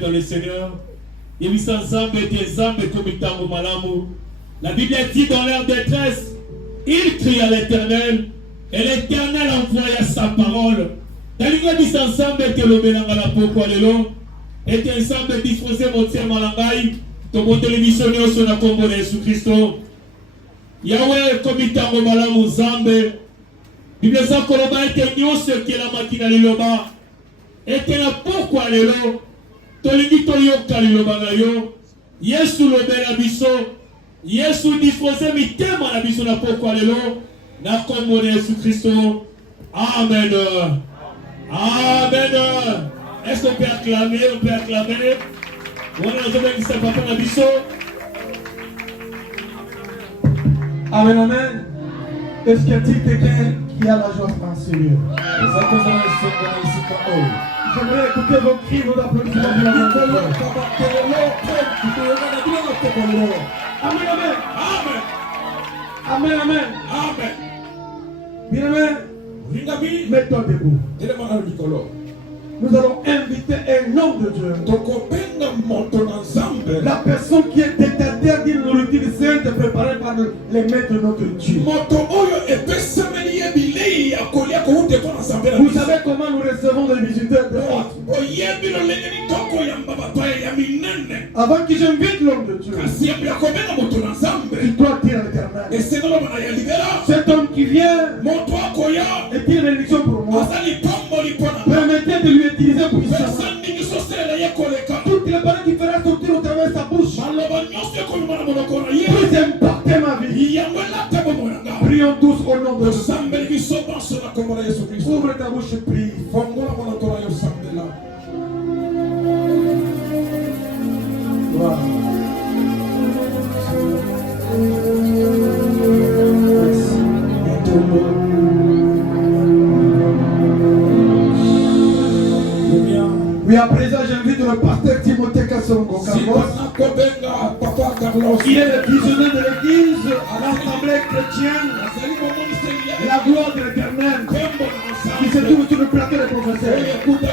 Dans le Seigneur, la Bible dit dans leur détresse, ils crient à l'Éternel et l'Éternel envoya sa parole. Dans l'église ensemble que le Benangala Poko Alelo et ensemble disposé mon tiers malangai, ton bon télévisionnaire sur la combo de Jésus-Christ. Yahweh komitango malamu Zambe. Bible sa koloba ete nyonso qui la makina liloba. Ete na pourquoi lelo tolingi toyoka liloba na yo. Yesu lobela biso. Yesu disposé mitema na biso na pourquoi lelo na kombo de Jésus-Christ. Amen. Amen. Est-ce qu'on peut acclamer? On peut acclamer. On a besoin de sa papa na biso. Amen, amen. Est-ce qu'il y a quelqu'un qui a la joie en Seigneur? J'aimerais écouter vos cris, vos applaudissements. Amen, amen. Amen, amen. Amen. Bien, amen. Mets-toi debout. Nous allons inviter un homme de Dieu. La personne qui est détentée d'une nourriture sainte préparée par les maîtres de notre Dieu. Vous savez comment nous recevons les visiteurs de Dieu? Avant que j'invite l'homme de Dieu, tu dois dire à l'Éternel, cet homme qui vient est une bénédiction pour moi. Permettez de lui utiliser puissamment. Toutes les paroles qui feront sortir au travers de sa bouche puissent impacter ma vie. Prions tous au nom de Jésus. Ouvre ta bouche et prie. Voilà. Oui, à présent, j'invite le pasteur Timothée Kassongo Carlos. Il est le visionnaire de l'église à l'assemblée chrétienne, la gloire de l'Éternel, qui se trouve sur le plateau des professeurs.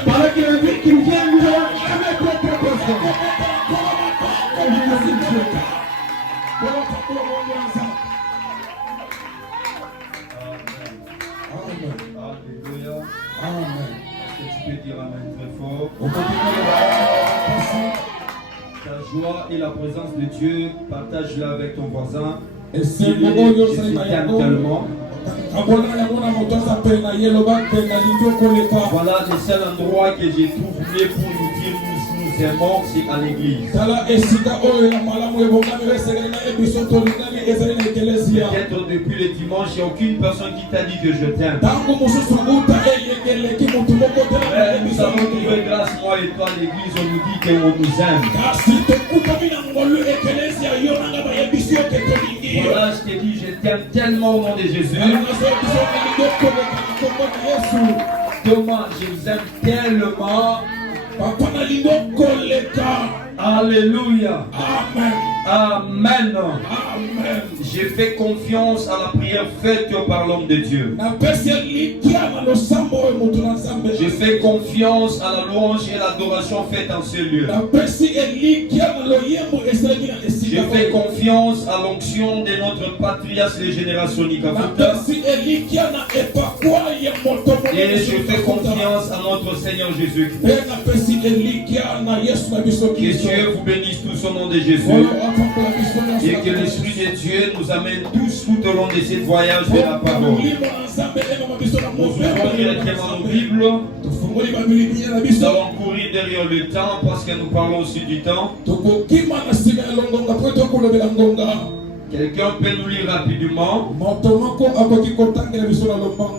Pendant qu'il invite qu'il vienne, nous allons aimer notre personne. Alléluia. Amen. Est-ce que tu peux dire amen très fort? Ta joie et la présence de Dieu, partage-la avec ton voisin. Jésus t'aime tellement. Voilà le seul endroit que j'ai trouvé pour nous dire nous aimons, c'est à l'église. Peut-être depuis le dimanche, il n'y a aucune personne qui t'a dit que je t'aime. Nous avons trouvé grâce, moi et toi, à l'église, on nous dit qu'on nous aime. Voilà, je te dis, je t'aime tellement au nom de Jésus. Thomas, je vous aime tellement. Alléluia. Amen. Amen. Amen. J'ai fait confiance à la prière faite par l'homme de Dieu. J'ai fait confiance à la louange et l'adoration faite en ce lieu. J'ai fait confiance à l'onction de notre patriarche les générations Nikafuta. Et je fais confiance à notre Seigneur Jésus-Christ. Que Dieu vous bénisse tous au nom de Jésus. Et que l'Esprit de Dieu nous amène tous tout au long de ce voyage de la parole. Nous ouvrons directement nos Bibles. Nous allons courir derrière le temps parce que nous parlons aussi du temps. Quelqu'un peut nous lire rapidement.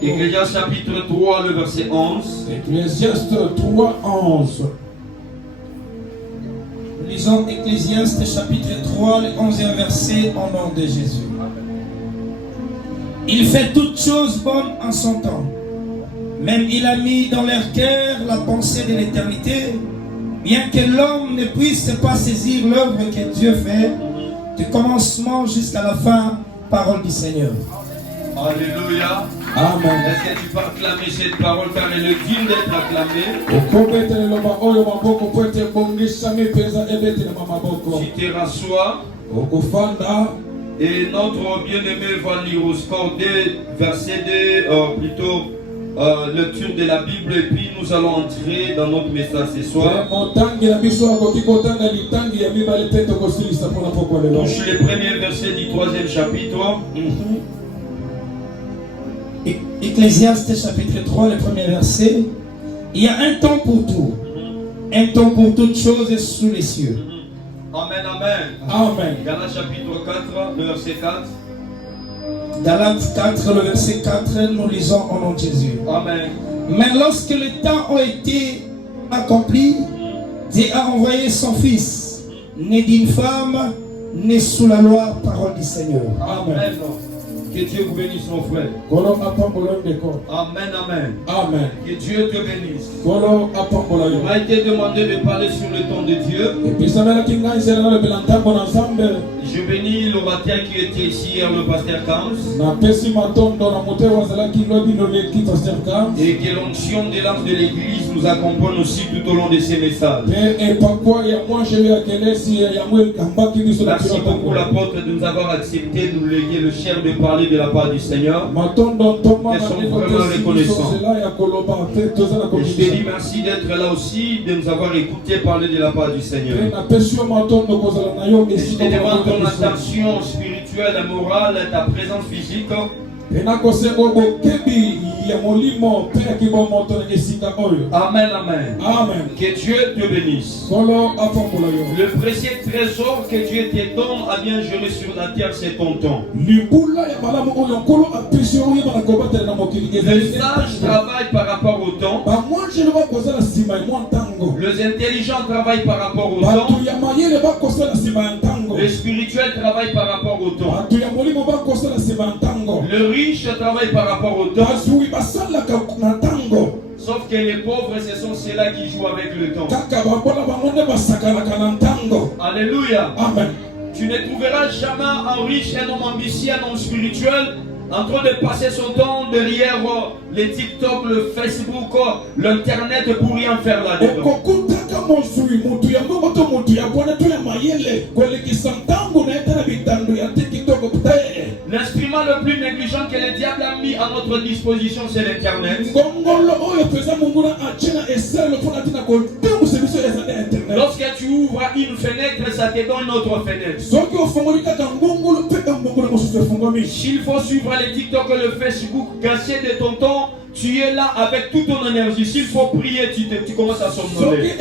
Ecclésiaste chapitre 3, le verset 11. Ecclésiaste 3, 11. Lisons Ecclésiaste chapitre 3, le 11e verset au nom de Jésus. Il fait toutes choses bonnes en son temps. Même il a mis dans leur cœur la pensée de l'éternité, bien que l'homme ne puisse pas saisir l'œuvre que Dieu fait, du commencement jusqu'à la fin, parole du Seigneur. Alléluia. Amen. Est-ce que tu peux acclamer cette parole car elle est digne d'être acclamée? Tu te rassois. Et notre bien-aimé va lire au score 2, verset 2, plutôt lecture de la Bible, et puis nous allons entrer dans notre message ce soir. Touche le premier verset du 3e chapitre. Ecclésiaste chapitre 3, le premier verset. Il y a un temps pour tout, un temps pour toutes choses sous les cieux. Amen, amen. Amen. Galates chapitre 4, le verset 4. Galates 4, le verset 4, nous lisons au nom de Jésus. Amen. Mais lorsque les temps ont été accomplis, Dieu a envoyé son Fils, né d'une femme, né sous la loi, parole du Seigneur. Amen. Que Dieu vous bénisse, mon frère. Amen, amen. Amen. Que Dieu te bénisse. Il m'a été demandé de parler sur le temps de Dieu. Je bénis l'orateur qui était ici hier, le pasteur Kams. Et que l'onction de l'âme de l'église nous accompagne aussi tout au long de ces messages. Merci beaucoup l'apôtre de nous avoir accepté de nous léguer le cher de parler de la part du Seigneur. Elles sont vraiment reconnaissants. Et je te dis merci d'être là aussi, de nous avoir écouté parler de la part du Seigneur. Et je te demande ton attention spirituelle et morale, ta présence physique. Amen, amen. Amen. Que Dieu te bénisse. Le précieux trésor que Dieu te donne à bien gérer sur la terre, c'est ton temps. Le sage travaille par rapport au temps. Les intelligents travaillent par rapport au temps. Le spirituel travaille par rapport au temps. Le riche travaille par rapport au temps. Sauf que les pauvres, ce sont ceux-là qui jouent avec le temps. Alléluia. Amen. Tu ne trouveras jamais un riche, un homme ambitieux, un homme spirituel en train de passer son temps derrière les TikTok, le Facebook, l'internet pour rien faire là-dedans. L'instrument le plus négligent que le diable a mis à notre disposition, c'est l'internet. Lorsque tu ouvres une fenêtre, ça te donne une autre fenêtre. S'il faut suivre les TikTok et le Facebook, gâcher de ton temps, tu es là avec toute ton énergie. S'il faut prier, tu commences à somnoler.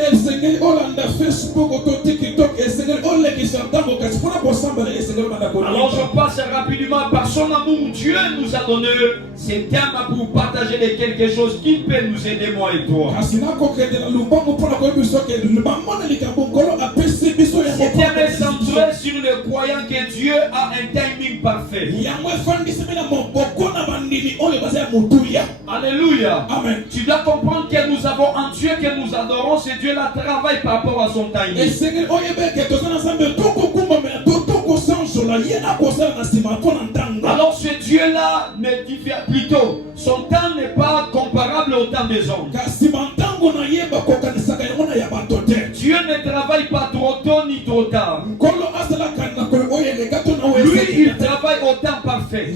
Alors je passe rapidement par son amour. Dieu nous a donné ces thèmes pour partager de quelque chose qui peut nous aider, moi et toi. Ce thème est centré sur le croyant que Dieu a un timing parfait. Alléluia. Amen. Tu dois comprendre que nous avons un Dieu que nous adorons. Ce Dieu-là travaille par rapport à son timing. Alors ce Dieu-là ne diffère plutôt. Son temps n'est pas comparable au temps des hommes. Dieu ne travaille pas trop tôt ni trop tard. Lui, il travaille au temps parfait.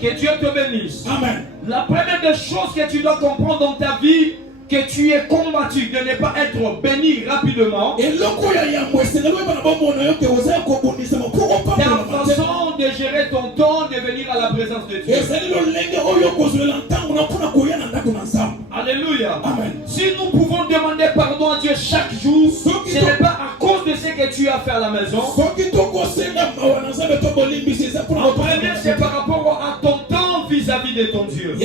Que Dieu te bénisse. Amen. La première des choses que tu dois comprendre dans ta vie, que tu es combattu de ne pas être béni rapidement. Ta façon de gérer ton temps, de venir à la présence de Dieu. Alléluia. Amen. Si nous pouvons demander pardon à Dieu chaque jour, ce n'est pas à cause de ce que tu as fait à la maison. En premier, c'est par rapport à ton temps vis-à-vis de ton Dieu.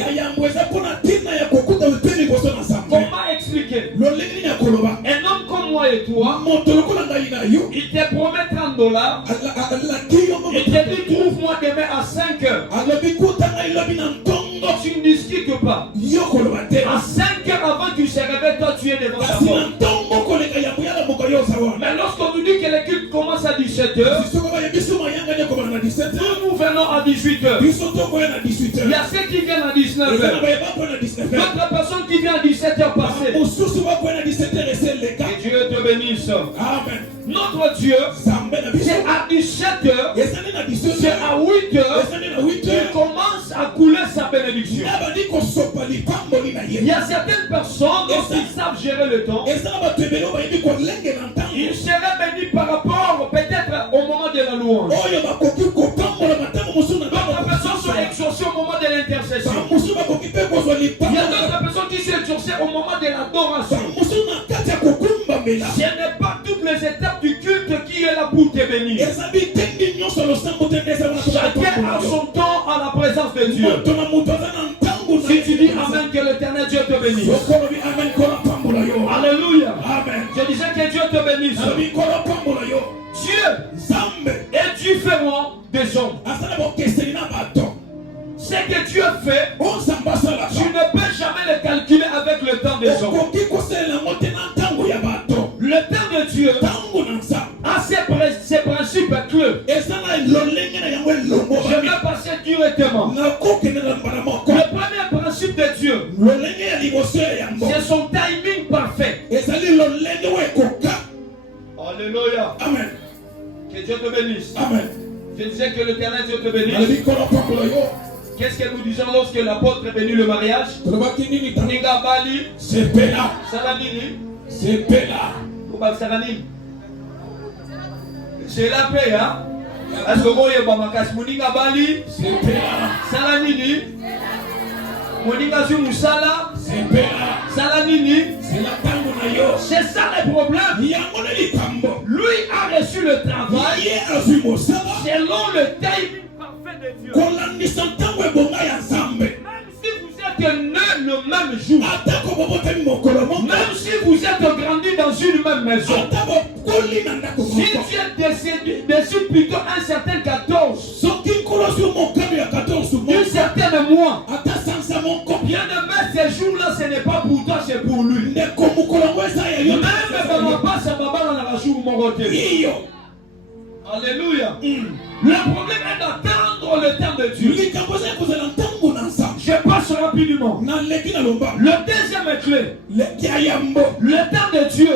Comment expliquer? Un homme comme moi et toi, il te promet $30. Il te dit trouve-moi demain à 5 heures. Tu ne discutes pas. À 5 heures avant que tu se réveilles, toi tu es devant ta porte. Mais lorsqu'on nous dit que les cultes commence à 17h, nous venons à 18h. Il y a ceux qui viennent à 19h. D'autres personnes qui viennent à 17h passées. Que Dieu te bénisse. Amen. Notre Dieu, c'est à 17h, c'est à 8h qu'il commence à couler sa bénédiction. Il y a certaines personnes qui savent gérer le temps. Ils seraient bénis par rapport peut-être au moment de la louange. D'autres personnes sont exaucées au moment de l'intercession. Il y a d'autres personnes qui sont exaucées au moment de l'adoration. Ce n'est pas toutes les étapes du culte qui est là pour te bénir. Chacun a son temps à la présence de Dieu. Si tu dis Amen, que l'éternel Dieu te bénisse. Alléluia. Amen. Je disais que Dieu te bénisse. Dieu est différent des hommes. Ce que Dieu fait, tu ne peux jamais le calculer avec le temps des hommes. Le temps de Dieu a ses principes clés. Je vais passer directement. Le premier principe de Dieu, c'est son timing parfait. Alléluia. Amen. Que Dieu te bénisse. Amen. Je disais que l'éternel Dieu te bénisse. Qu'est-ce que nous disons lorsque l'apôtre est venu le mariage? Ninga Bali, c'est Pela. Salanini, c'est Pela. Salanini. C'est la paix, hein? Est-ce que vous voyez Bamakas? Moninga Bali, c'est Pela. Salanini, Moninga Zumusala, c'est Pela. Salanini, c'est la tango na yo. C'est ça le problème. Lui a reçu le travail selon le timing parfait de Dieu. Même si vous êtes né le même jour, même si vous êtes grandi dans une même maison, si tu es décédé plutôt un certain 14, un certain mois, bien aimé, ces jours-là, ce n'est pas pour toi, c'est pour lui. Même papa, ça va pas dans la jour mon côté. Alléluia. Le problème est d'attendre le temps de Dieu. Je passe rapidement. Le deuxième clé. Le temps de Dieu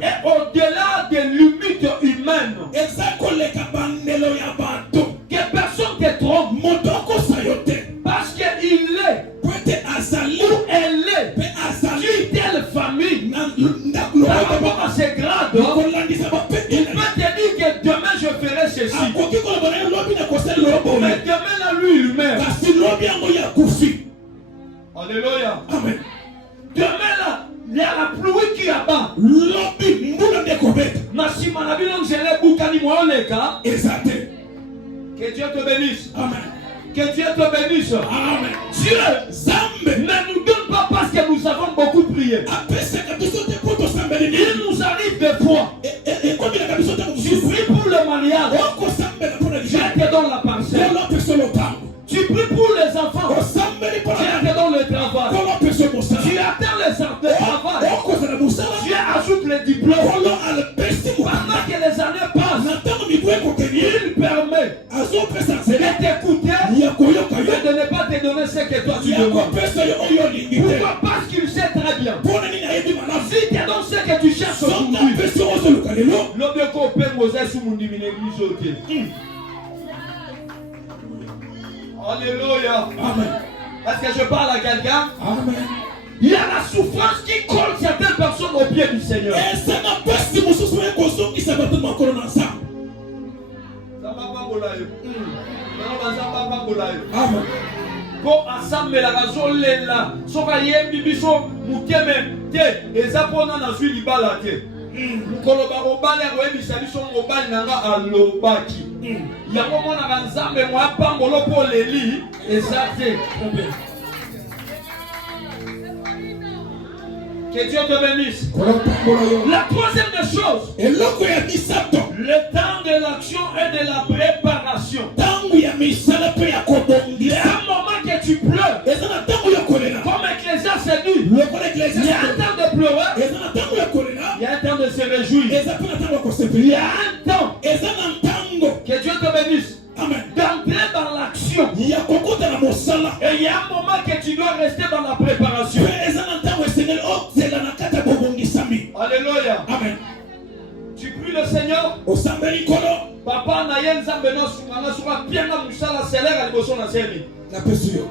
est au-delà des limites humaines. Que personne te trompe. Parce qu'il est ou elle est d'une telle famille par rapport à ses grades. Il peut te dire que demain je ferai ceci. Mais demain là lui il meurt. Alléluia. Amen. Demain là, il y a la pluie qui abat. Que Dieu te bénisse. Amen. Que Dieu te bénisse. Amen. Dieu ne nous donne pas parce que nous avons beaucoup prié. Il nous arrive des fois. Tu pries pour le mariage. Je te donne la parcelle. Tu pries pour les enfants. Je te donne le travail. Tu attends les travail. Dieu ajoute les diplômes. Pendant que les années passent, il permet de t'écouter et de ne pas te donner ce que toi tu demandes. Pourquoi? Parce qu'il sait très bien. Si tu donnes ce que tu cherches aujourd'hui, alléluia. Amen. Est-ce que je parle à quelqu'un? Amen. Il y a la souffrance qui colle certaines personnes au pied du Seigneur. Amen. Pour ensemble la raison là, soka yembi biso mukeme te ezapona na zwi libala te. Mukoloba obale ko ebisa biso mobali nanga alobaki. Ya komona kanzambe mwa pangolo po leli ezate. Que Dieu te bénisse. La troisième des choses, le temps de l'action et de la préparation. Il y a un moment que tu pleures. Comme Ecclésiaste dit, il y a un temps de pleurer, il y a un temps de se se réjouir. Il y a un temps que Dieu te bénisse. Amen. D'entrer dans l'action. Et il y a un moment que tu dois rester dans la préparation. Alléluia. Amen. Tu pries le Seigneur. Papa na yen zambe no sumana suka pianga musala salaire à liboso na semi. La pesio.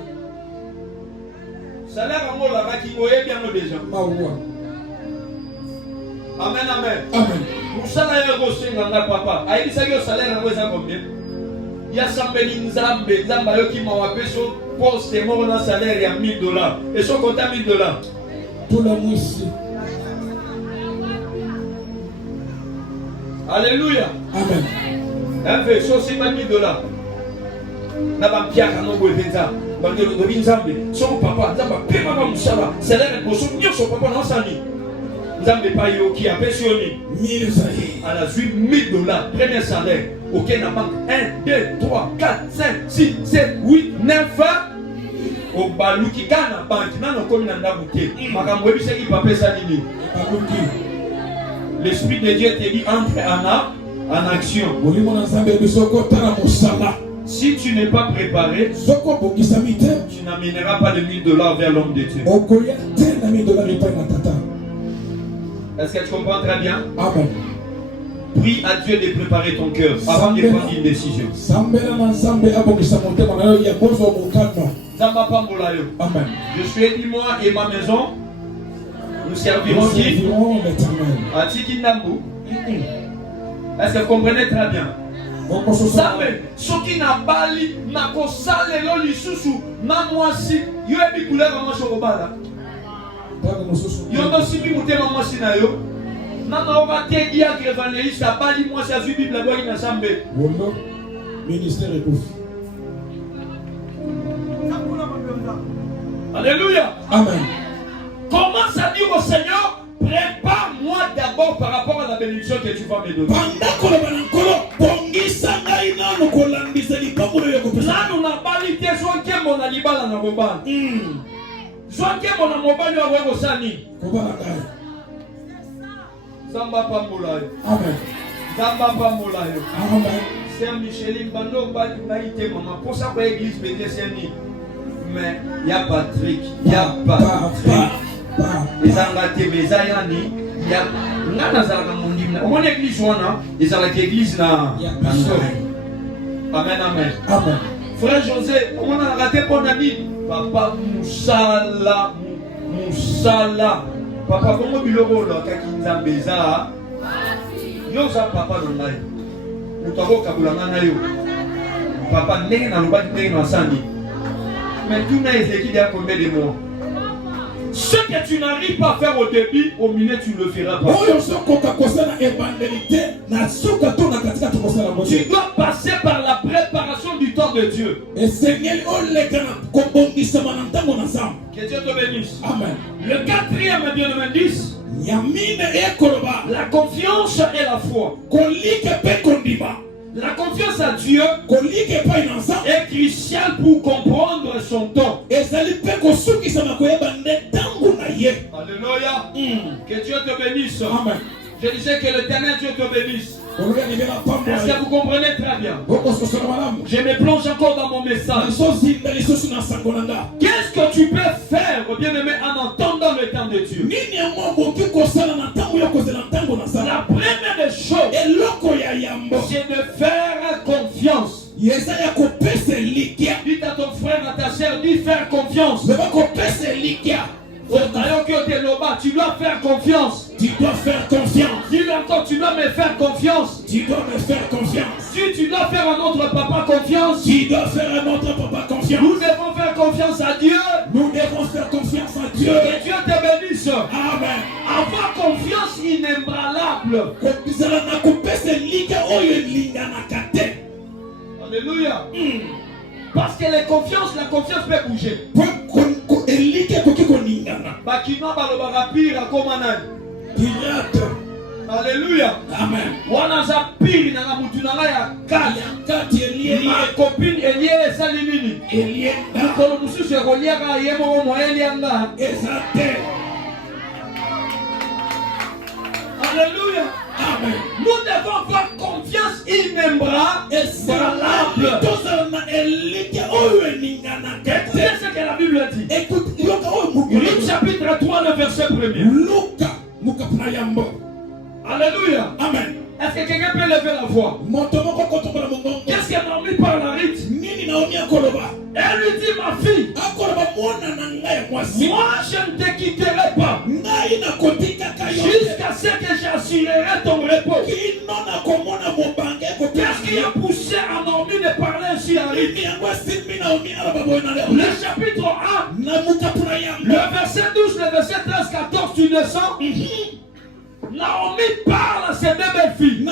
Salaire à moi là qui voyait bien déjà. Amen amen. Amen. Musala ya gosenga na papa. Aïdisa yo salaire à moi ça combien? Ya sambeli nzambe nzamba yo ki mawa peso poste mo na salaire ya $1000. Et son compte $1000. Pour la mousse. Alléluia. Amen. Un peu, so c'est $1000. Na ba piaka no boevenza. Bandelo do binzambe. Son papa nzamba pema ba musala. Salaire ko so nyoso papa na sani. Nzambe pa yo ki apesioni. 1000 à la suite $1000. Premier salaire. Auquel n'a pas 1, 2, 3, 4, 5, 6, 7, 8, 9. Au balou qui gagne la banque. Non, non, comme il en a bouqué. Makambo c'est qui papa ça dit. L'Esprit de Dieu te dit entre en action. Si tu n'es pas préparé, tu n'amèneras pas de $1000 vers l'homme de Dieu. Est-ce que tu comprends très bien? Amen. Prie à Dieu de préparer ton cœur avant de prendre une décision. Amen. Je suis élu moi et ma maison. Nous servirons qui? À Tikindambu. Est-ce que vous comprenez très bien? Ce qui n'a pas li, n'a pas salé l'oli sous na moi si, yo ebi couleur maman chorobala. Yo no si bi mute maman si na yo. Nana on va te dire que l'évangéliste a pas li moi si a vu Bible la boîte na sambe. Ministère et tout. Alléluia. Amen. Commence à dire au Seigneur, prépare-moi d'abord par rapport à la bénédiction que tu vas me donner. Là, nous n'avons pas dit que je suis mon alibala na mobile. Je suis mon mobile na wego sani. Zamba pambola. Amen. Zamba pambola. Amen. Saint Micheline bando ba naïté maman. Pour ça que l'église bété seni. Mais il y a Patrick, il y a Patrick. Les Angleterres, les Ayani, il y a mon église, il y a l'église. Amen, amen. Amen. Frère José, on a raté pour Nani. Papa Moussala, Moussala. Papa, comment tu l'as vu là, Kakinzambeza? Yo, ça, papa, non, là. Nous t'avons kabulanga yo. Papa, n'est pas le na sani. Mais tout n'a été qui a combien de mois? Ce que tu n'arrives pas à faire au début, au milieu tu ne le feras pas. Tu dois passer par la préparation du temps de Dieu. Que Dieu te bénisse. Amen. Le quatrième et bien la confiance et la foi. La confiance à Dieu est cruciale pour comprendre son temps. Alléluia. Que Dieu te bénisse. Amen. Je disais que l'Éternel Dieu te bénisse. Est-ce que vous comprenez très bien? Je me plonge encore dans mon message. Qu'est-ce que tu peux faire, bien-aimé, en entendant le temps de Dieu? La première des choses, c'est de faire confiance. Dis à ton frère, à ta soeur, dis faire confiance. Tu dois faire confiance. Tu dois faire confiance. Dis-lui encore, tu dois me faire confiance. Tu dois me faire confiance. Si tu dois faire à notre papa confiance. Tu dois faire à notre papa confiance. Nous devons faire confiance à Dieu. Nous devons faire confiance à Dieu. Que Dieu te bénisse. Amen. Avoir confiance inébranlable. Alléluia. Parce que la confiance peut bouger. Alléluia. Amen. Wanaza pili na mutunanga ya kati ma copine Elie salinini. Elie nkolo mususu ekoliaka yemo mo elianga. Exacte. Alléluia. Amen. Nous devons avoir confiance inébranlable. Écoutez ce que la Bible dit. Luc chapitre 3, le verset 1er. Alléluia. Amen. Est-ce que quelqu'un peut lever la voix? Qu'est-ce que Naomi parle à Ruth? Elle lui dit, ma fille, moi je ne te quitterai pas jusqu'à ce que j'assurerai ton repos. Qu'est-ce qui a poussé à Naomi de parler ainsi à Ruth? Le chapitre 1, le verset 12, le verset 13, 14, tu descends. Naomi parle à ses deux belles filles.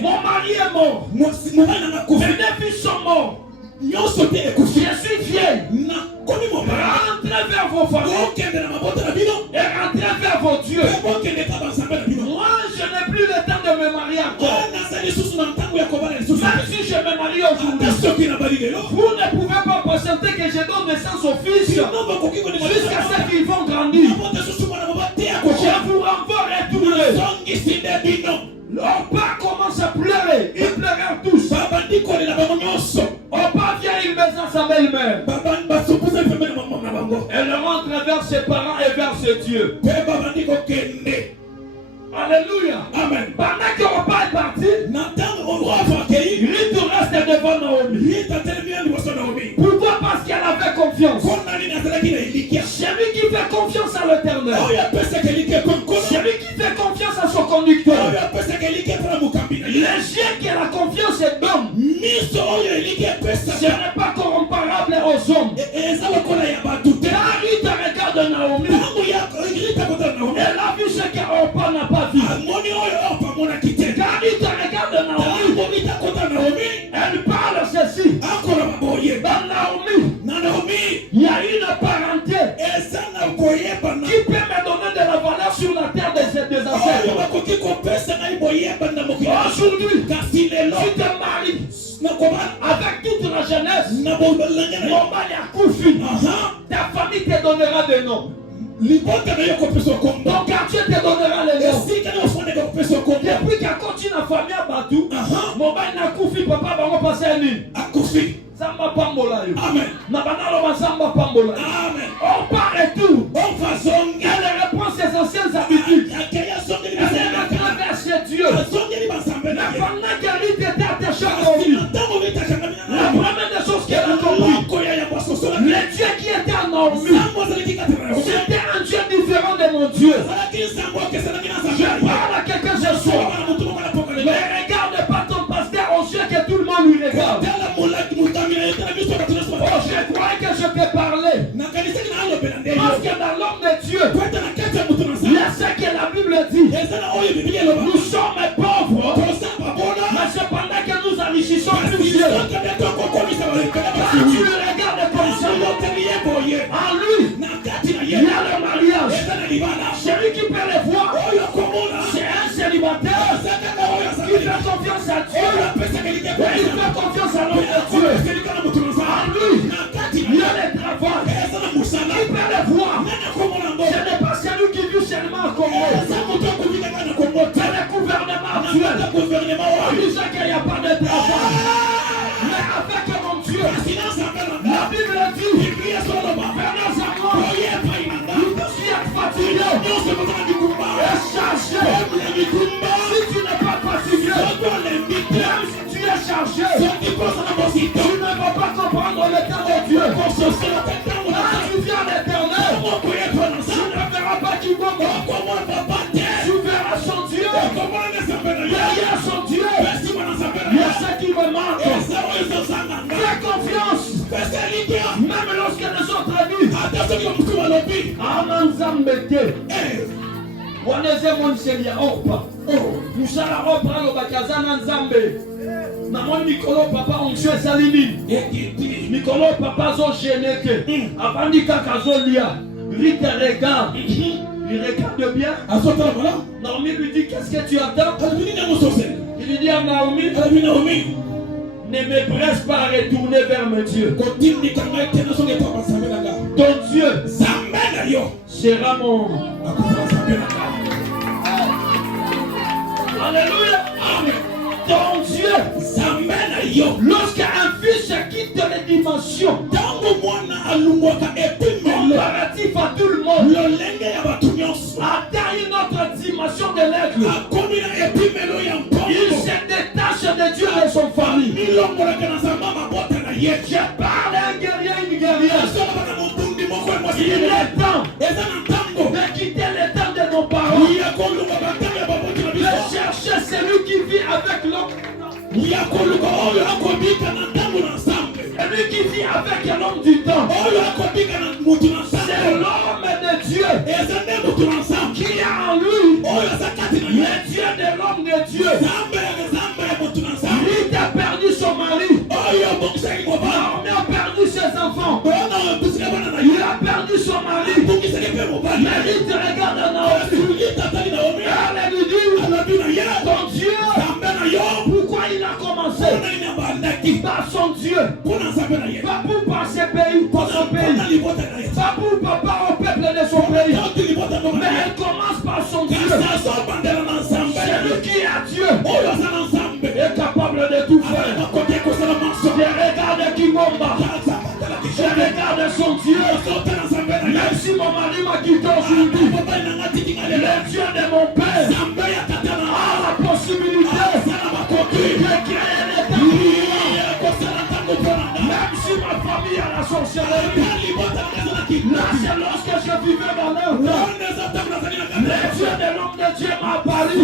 Mon mari est mort. Mes deux filles sont mortes. Je suis vieille. Rentrez vers vos familles et rentrez vers vos dieux. Moi, je n'ai plus le temps de me marier encore. Même si je me marie aujourd'hui, vous ne pouvez pas patienter que je donne naissance aux fils jusqu'à ce qu'ils vont grandir. Je vous renvoie retourner. Leur père commence à pleurer. Ils pleurèrent tous. Opa vient, il baise sa belle-mère. Elle rentre vers ses parents et vers ses dieux. Alléluia. Amen. Pendant que Opa est parti, Ruth reste devant Naomi. Pourquoi? Parce qu'elle avait confiance. Celui qui fait confiance à l'Éternel, celui qui fait confiance à son conducteur, les chiens qui a la confiance et d'homme, ce n'est pas comparable aux hommes. Car Ruth regarde Naomi, elle a vu ce qu'Opa n'a pas vu. Car Ruth regarde Naomi, elle parle ceci. Dans Naomi, il y a une parenté qui peut me donner de la valeur sur la terre des ancêtres. Aujourd'hui, si tu te maries avec toute la jeunesse, mon mari a Koufi, ta famille te donnera des noms. Ton quartier te donnera les noms. Depuis qu'elle continue la famille à Batou, mon mari n'a Koufi, papa va passer un ligne. Samba Pambola. Amen. Nabanalo Samba Pambola. Amen. On part et tout. Elle reprend ses anciennes habitudes. Elle rentre vers ses dieux. Mais pendant qu'elle était attachée à Naomi, la première des choses qu'elle a compris, le Dieu qui était en Naomi, c'était un Dieu différent de mon Dieu. Je parle à quelqu'un ce soir. Mais regarde pas ton pasteur aux yeux que tout le monde lui regarde. Oh, je crois que je t'ai parlé. Parce que dans l'homme de Dieu, il y a ce que la Bible dit. Nous sommes pauvres, mais cependant que nous enrichissons plusieurs. Quand tu le regardes comme ça, en lui, il y a le mariage. Celui qui peut le voir, c'est un célibataire qui fait confiance à Dieu. Il fait confiance à l'homme de Dieu. En lui, il y a le travail. Qui peut le voir. Ce n'est pas celui qui vit seulement en Congo. C'est le gouvernement actuel. On dit qu'il n'y a pas de travail. Mais avec mon Dieu, la Bible dit, Bernard Zamor, il suis fatigué et chargé. Si tu n'es pas fatigué, même si tu es chargé, tu ne vas pas comprendre le temps de Dieu. Quand tu viens à l'Éternel, tu ne verras pas qui va mort. Tu verras son Dieu. Derrière son Dieu, il y a ce qui me manque. Fais confiance. Même lorsque les autres disent Aman Zambete, Waneze Monselia Orpa, Moussala Orpa Lobakazana Nzambe, Namon Mikolo Papa Onchwe Salini, Mikolo Papa Zo Geneke, Avandika Kazolia, Rite regarde, il regarde bien. Naomi lui dit qu'est-ce que tu attends? Il lui dit à Naomi, ne me presse pas à retourner vers mon Dieu. Ton Dieu sera mon. Alléluia. Amen. Ton Dieu, lorsqu'un fils quitte les dimensions comparatif à tout le monde, atteint une autre dimension de l'être, il se détache de Dieu et de son famille. Je parle à un guerrier, une guerrière. Il est temps de quitter le temps de nos parents, de chercher celui qui vit avec l'homme. Celui qui vit avec l'homme du temps. C'est l'homme de Dieu qui a en lui le Dieu de l'homme de Dieu. Lui a perdu son mari. Naomi a perdu ses enfants. Il a perdu son mari. Mais il te regarde à Naomi. Elle lui dit, ton Dieu, pourquoi il a commencé par son Dieu, pas par ses pays, par son pays, pas pour papa au peuple de son pays, mais elle commence par son Dieu. Celui qui a Dieu est capable de tout faire. Je regarde Kimomba, je regarde son Dieu. Même si mon mari m'a quitté aujourd'hui, le Dieu de mon père a la possibilité de créer l'état. Même si ma famille a la sorcellerie, là c'est lorsque je vivais dans leur temps. Le Dieu de l'homme de Dieu m'a apparu.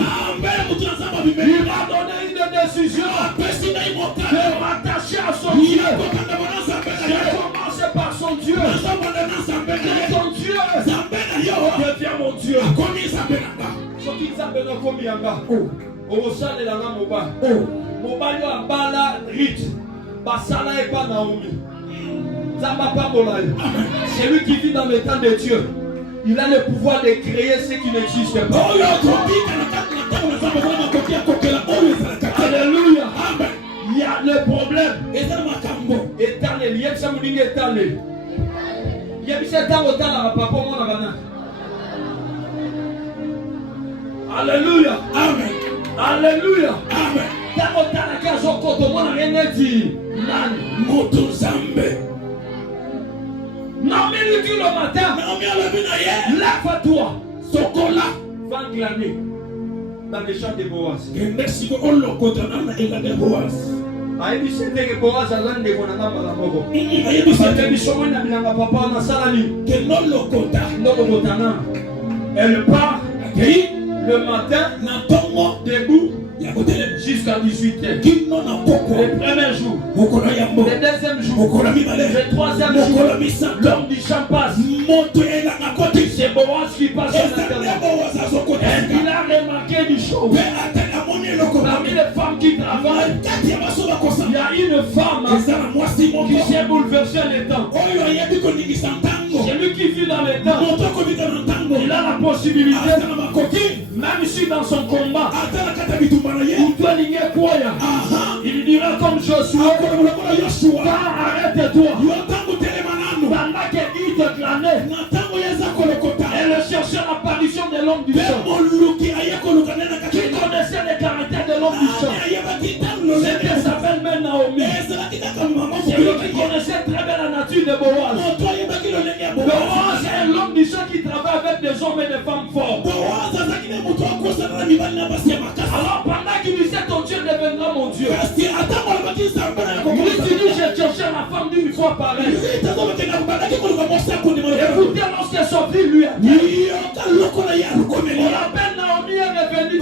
Il m'a donné une décision de m'attacher à son Dieu. J'ai commencé par son Dieu. Et son Dieu devient mon Dieu. Ce qui s'appelle comme Yanga. Au sein de la Moba. Mobali wa bala rite. Basala et pas Naomi. Celui qui vit dans le temps de Dieu, il a le pouvoir de créer ce qui n'existe pas. Alléluia. Il y a le problème. Éternel. Il y a ça mon ligne éternel. Il y a ça dans le temps là papa mon abana. Alléluia. Amen. Alléluia. Amen. Dans le temps là quand on compte mon rien dit. Nani moto zambe. Non, mais lui dit le matin, lève-toi, Sokola, va glaner dans les champs de Boaz. Aïe, c'est que Boaz a l'un de mon âme à la mort. Aïe, c'est que son âme n'a pas papa dans Salami. Que non le kota, non le kotana. Elle part, le matin, debout. Jusqu'à 18h. Le premier jour, le deuxième jour, le troisième jour, l'homme du champ passe. C'est Boaz qui passe à l'intérieur. Il a remarqué des choses. Parmi les femmes qui travaillent, il y a une femme qui s'est bouleversée les temps. Celui qui vit dans les temps, il a la possibilité, même si dans son combat, il doit ligner quoi, il dira comme Joshua, arrête-toi. Pendant qu'il te clamait, elle cherchait l'apparition de l'homme du champ. Qui connaissait les caractères de l'homme du champ? C'était sa belle-mère Naomi. C'est lui qui connaissait très bien la nature de Boaz. Boaz est l'homme du champ qui travaille avec des hommes et des femmes forts. Alors pendant qu'il disait ton Dieu deviendra mon Dieu, lui dit j'ai cherché la femme d'une fois pareille. Écoutez lorsque son fils lui a dit, on l'appelle Naomi est revenue.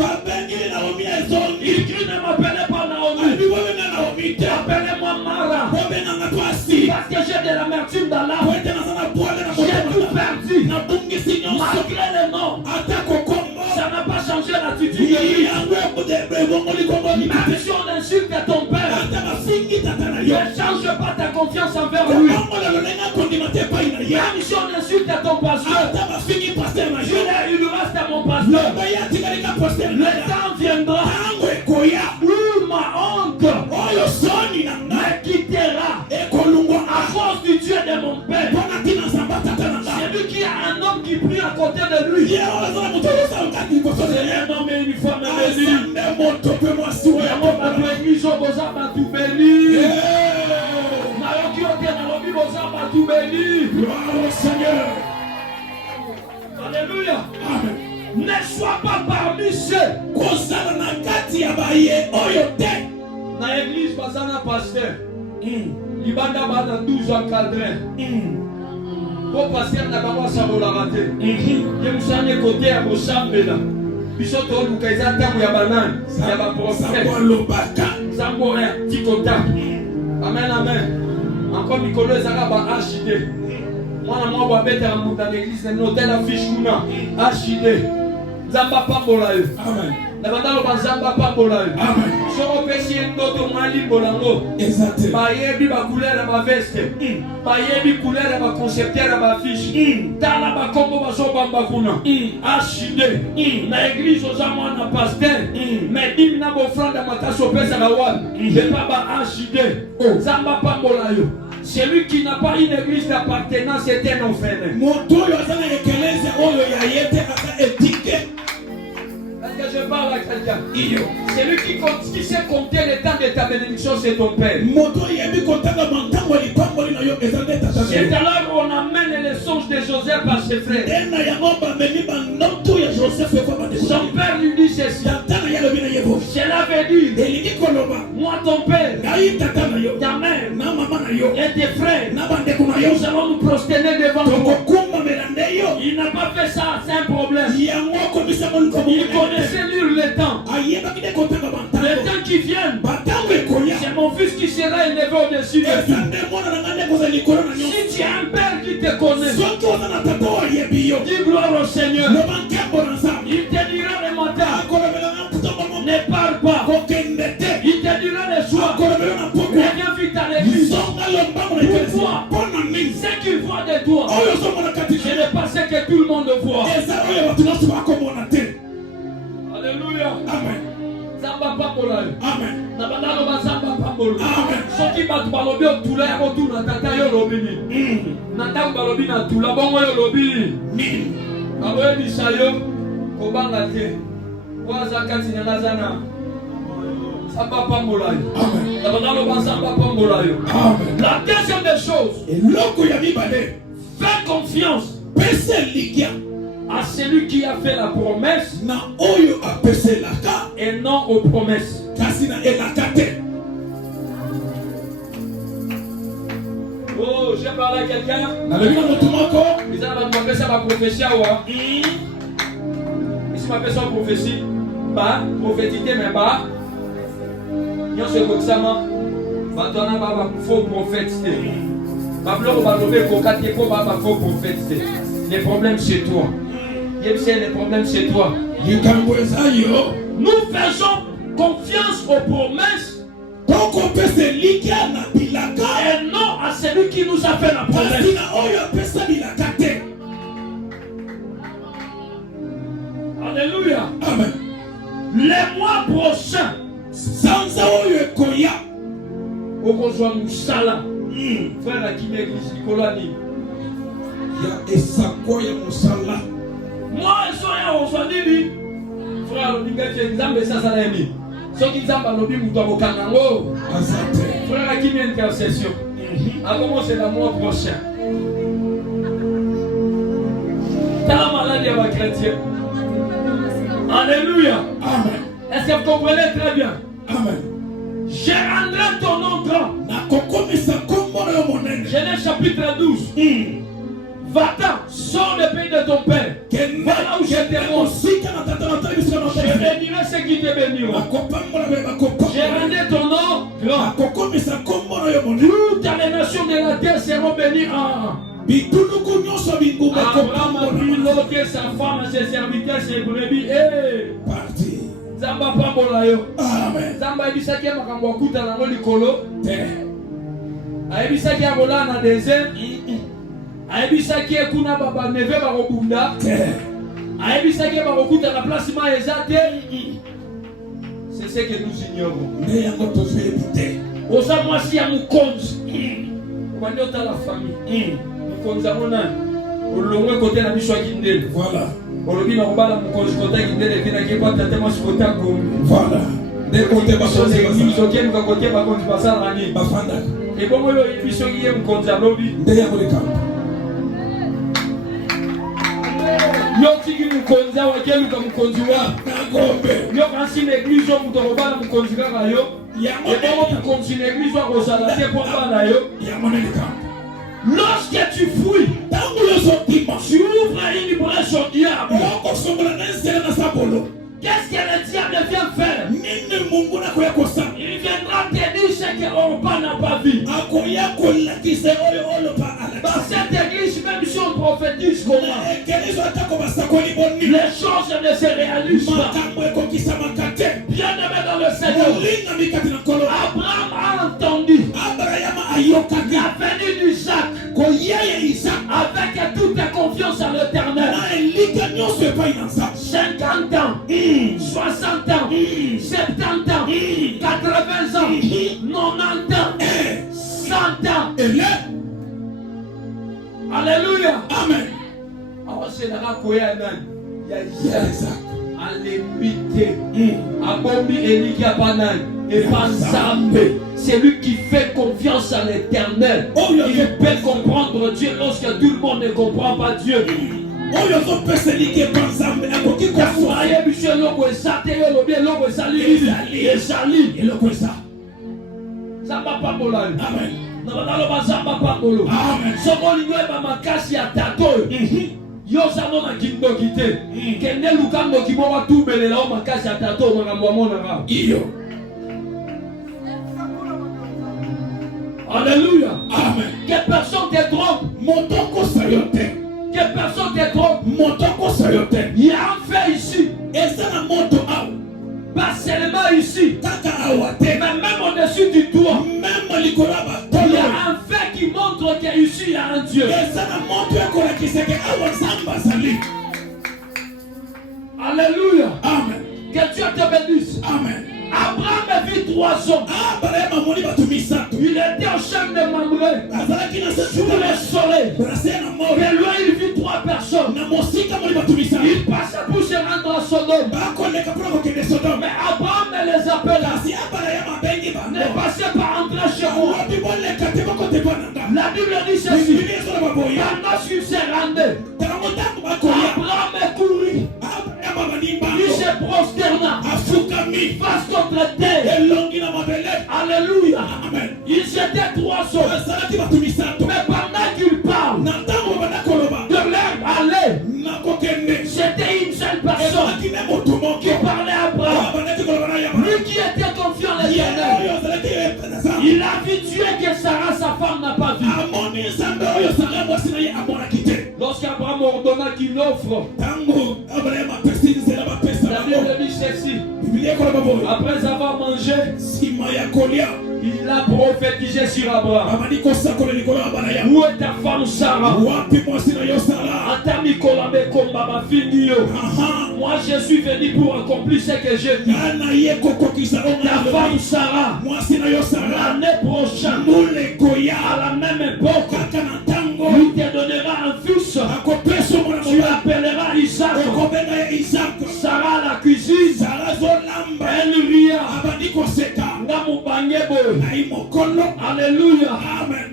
Il crie ne m'appelez pas Naomi, appelez-moi Mara. Parce que j'ai de l'amertume dans l'âme. J'ai tout perdu. Malgré le nom, ça n'a pas changé l'attitude de lui. Même si on insulte ton père, ne change pas ta confiance envers lui. Même si on insulte ton pasteur, je il reste à mon pasteur. Le temps viendra où ma honte me quittera à cause du Dieu de mon père. C'est lui qui a un homme qui prie à côté de lui. C'est un homme et une femme. boza batubeli. Nayoki ote nalobi boza batubeli. Gloire au Seigneur. Alléluia. Amen. Ne sois pas parmi ceux Kozala na kati ya baye oyo te. na église bazana pasteur. Libanda bana 12 encadrés. Pour pasteur na bango sabola raté. Ye musane côté ya bosambela. Biso to lukaiza tamu ya banane. Ya ba prophète. Lobaka. Zambo ya tikota. Amen amen. Encore mikolo ezaka ba HD. Mwana mwa ba beta na muta l'église no tel affiche kuna. HD. Zamba pambola yo. Amen. Na bandalo bazamba pambola yo. Amen. Soko pesi ndoto mwali bolango. Exactement. Bayebi ba couleur ya ba veste. Bayebi couleur ya ba concepteur ya ba fiche. Tala ba kombo bazobamba kuna. HD. Na église ozamwa na pasteur. Mais dim na bo franda mataso pesa la wapi. Je pas ba HD. Zamba pambola yo. Celui qui n'a pas une église d'appartenance est un orphelin. Moto yo azana ekeleze oyo ya yete aka etike. Est-ce que je parle à quelqu'un? Celui qui sait compter le temps de ta bénédiction, c'est ton père. C'est alors qu'on amène les songes de Joseph par ses frères. Son père lui dit ceci. Cela veut dire, moi ton père, ta mère et tes frères, nous allons nous prosterner devant toi. Il n'a pas fait ça, c'est un problème. Il connaissait lire le temps. Le temps qui vient, c'est mon fils qui sera élevé au-dessus de tout. Si tu as un père qui te connaît, dis gloire au Seigneur. Il te dira le matin, ne parle pas. Il te dira le soir, reviens vite à l'église. Pourquoi? Ce qu'il voit de toi, ce n'est pas ce que tout le monde voit. Alléluia. Amen. Zamba pambola. Amen. Na bandalo bazamba pambola. Amen. Soki batu balobi otula ya kotuna tata yo lobi ni. Na tango balobi na tula bongo yo lobi ni. Aloye bisayo kobanga te. Waza kati na nazana. Zamba pambola. Amen. Na bandalo bazamba pambola yo. Amen. La deuxième des choses. Et loko ya mibale. Fais confiance. Pese likia. À celui qui a fait la promesse na oyo apese laka et non aux promesses. Kasina elakate. Oh, j'ai parlé à quelqu'un. Na le bino motumako. Ils ont appelé ça ma prophétie. Ici, ma personne prophétie. Bah, prophétité, mais bah. Nous sommes comme ça, maintenant, bah, faux prophète. Ma blonde va lever pour 4 pour bah, faux prophète. Les problèmes chez toi. Les problèmes chez toi. Nous faisons confiance aux promesses et non à celui qui nous a fait la promesse. Alléluia. Amen. Les mois prochains, au rejoint Moussala, frère à qui m'église Nicolani. Moi, je suis un aujourd'hui, frère, ceux qui ont lobby ou frère, à qui m'intercession. À commencer le mois prochain. T'as la maladie à chrétien. Alléluia. Amen. Est-ce que vous comprenez très bien? Amen. Je rendrai ton nom grand. Genèse chapitre 12. Va-t'en, sors le pays de ton père. Voilà où je te montre. Je bénirai ceux qui te béniront. Je rendrai ton nom grand. Toutes les nations de la terre seront bénies en Abraham a pris l'autre, sa femme, ses serviteurs, ses brebis. Parti. Zamba pambola yo. Amen. Zamba ebisaki makambo akuta na likolo. Ayebisaki abola na désert. Ayebisaki ekuna baba neve bakobunda. Ayebisaki bakokuta na place ma ezate. C'est ce que nous ignorons. Osa mwasi ya mukonzi. Obandi otala famille. Mukonzi amona olongwe kote na biso akindele. Voilà. Olobi na kobala mukonzi kote akindele vina kepa tata mwasi kote akomi. Voilà. Et bon, il faut y ait un concept lobby. Yotiki mukonza wakelu ka mukonziwa yo kansi l'église yo muto robala mukonzika kayo et bon mukonzi l'église wa kosala te pomba na yo. Lorsque tu fouilles, tu ouvres une brèche au diable. Qu'est-ce que le diable vient faire? Il viendra te dire ce qu'on n'a pas vu. Dans cette église, même si on prophétise comment, les choses ne se réalisent pas. Bien-aimé dans le Seigneur, Abraham a entendu la venue d'Isaac avec toute confiance en l'Éternel. 50 ans, 60 ans, 70 ans, 80 ans, 90 ans, 100 ans. Alléluia. Amen. Alors c'est la racoya nan. Ya Isaac. Alémité. Abombi Elika Banan. Et Panzambe. C'est lui qui fait confiance à l'Éternel. Il peut comprendre Dieu lorsque tout le monde ne comprend pas Dieu. Alléluia. Amen. Que personne te trompe. Que personne te trompe. Il y a un fait ici. Pas seulement ici. Mais même au-dessus du toit. Il y a un fait qui montre qu'ici il y a un Dieu. Alléluia. Amen. Que Dieu te bénisse. Amen. Abraham vit 3 hommes. Il était en chaîne de Mamré. Sous le soleil. Mais lui, il vit 3 personnes. Il passait pour se rendre à Sodome. Mais Abraham ne les appela. Ne passez pas entrer chez moi. La Bible dit ceci. Pendant qu'il s'est rendu, Abraham est couru. Il se prosterna face contre terre. Alléluia. Ils étaient 3 hommes. Mais pendant qu'ils parlent de leur aller, c'était une seule personne qui parlait à Abraham. Lui qui était confiant en l'Éternel. Il a vu Dieu que Sarah, sa femme, n'a pas vu. Lorsqu'Abraham ordonna qu'il offre, la Bible dit ceci. Après avoir mangé, il a prophétisé sur Abraham. Où est ta femme Sarah? Moi je suis venu pour accomplir ce que j'ai dit. Ta femme Sarah, l'année prochaine, à la même époque, il te donnera un fils. Tu l'appelleras Isaac. Sarah la cuisine. Elle ria. Alléluia.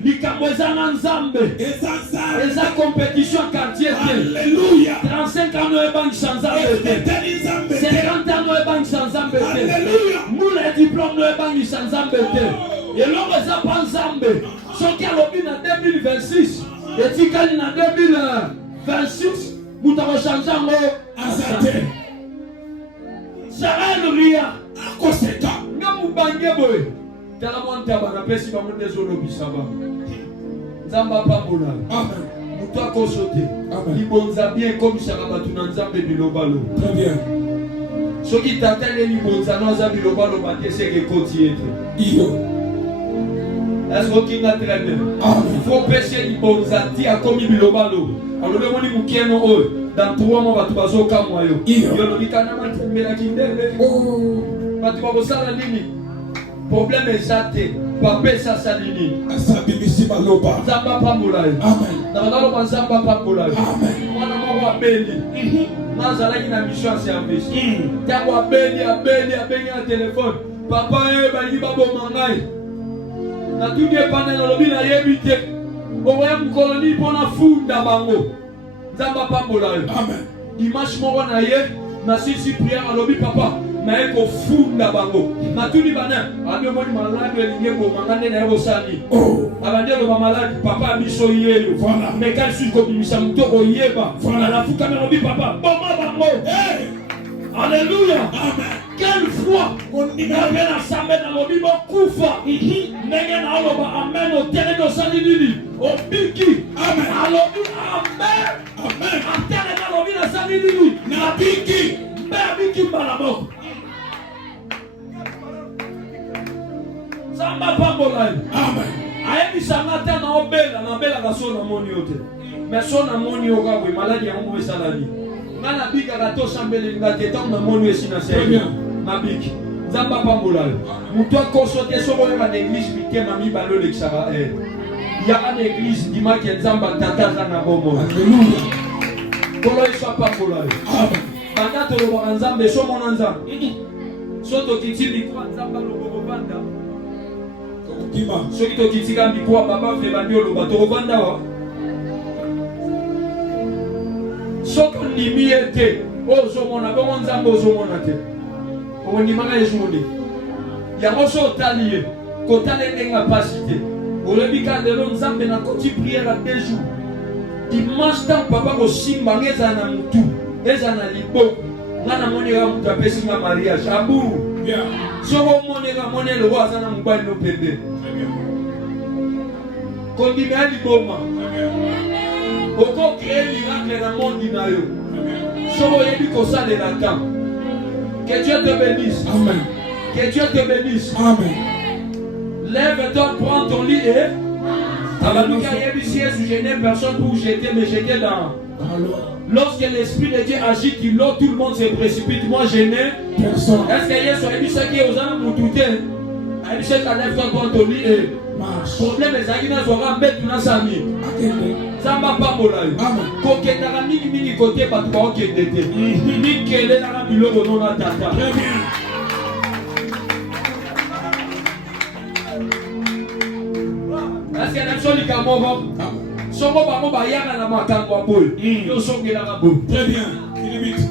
Likamwezana nzambe. Eza compétition quartier. Alléluia. 35 ans no bank sanzambe. 50 ans no bank sanzambe. Alléluia. Moule diplôme no bank sanzambe. Et l'homme eza pas nzambe. Soki alobi na 2026. Et tikali na 2026. Mutako chanzango azate. Sarah ria. Akoseka. Ngamu bangeboy. Tala monta bana pesi ba monte zolo bisaba. Nzamba pa bona. Amen. Muta kosote. Amen. Libonza bien comme Sarabatu na nzambe bilobalo. Très bien. Soki tatale libonza na nzambe bilobalo ba teseke kotiete. Iyo. Est-ce qu'il va très bien? Il faut pêcher libonza tia comme bilobalo. Alors le moni mukeno o dans 3 mois tu bazo kamwa yo. Yo no bikana matembela kindele. Oh. Batu babosala nini? Problème est saté. Papa ça salini. Asabimisi maloba. Zamba pambolai. Amen. Na balalo zamba pambolai. Amen. Mwana moko abeli. Nazalaki na mission service. Tango abeli na téléphone. Papa balingi baboma ngai. Na tudi epana na lobi na yebi te. Okoya mukoloni mpona funda bango. Nzamba pambola yo. Amen. Dimanche moko na ye na sisi prière alobi papa na ye kofunda bango. Na tudi bana abi omoni malade elingi eboma nde na ye kosali. Abandi aloba malade papa biso yeyo. Mais quand je suis kobimisa moto oyeba. Alafuka na lobi papa boma bango. Alléluia. Amen. Quelle foi on dit na sambe na lobi bokufa. Ndenge na aloba amen o tere do salilili. O biki. Amen. Alobi amen. Amen. Atere na lobi na salilili. Na biki. Mbe biki balabo. Samba pambola. Amen. Ayebi sangata na obela na bela kaso na moni yote. Mais so na moni yo ka boy maladie ya ngo esalali. Ngana bika kato sambele ngate tant na moni esina seri. Na biki. Zamba pambola. Muto konsote soko na l'église bitema mi balo lekisaka ya une église dimanche que nzamba tata na bomo. Alléluia. Kolo iswa pambola. Amen. Banda to lo nzambe so mona nzambe. Soto kitili kwa nzamba lo banda. Soki tokitika mbikuwa baba fe bandi oloba tokovanda wa soko ndimi ete ozomona bongo nzambe ozomona te okondimaka ezumoni yango so otali ye kotala ndenge apasi te olobi ka lelo nzambe nakoti priere ya 2 jours dimanche ntango papa kosimba nga ezala na mutu ezala na liboko nga namoneka mutu apesinga mariage aburu soko omoneka monele oyo aza na mobali no pembeni kondima ya liboma okokee miracle na mondi na yo soko oyebi kosalela ta. Que Dieu te bénisse. Amen. Que Dieu te bénisse. Amen. Lève-toi, prends ton lit et je n'ai personne pour jeter, mais j'étais dans. Lorsque l'Esprit de Dieu agit, tout le monde se précipite. Moi, je n'ai personne. Est-ce que Yesu a dit ça qui est aux âmes pour douter? A dit ça, lève-toi, prends ton lit et problème est qu'il y a un bête dans sa vie. Ça m'a pas molé. Quand il y a un mini côté, pas de quoi qu'il y ait des. Ni qu'il y ait un bilot de non à tata. Très bien. Est-ce qu'il y a une chose qui est mort? Somo bamo bayana na makango aboy. Yo songela na bo. Très bien. Limite.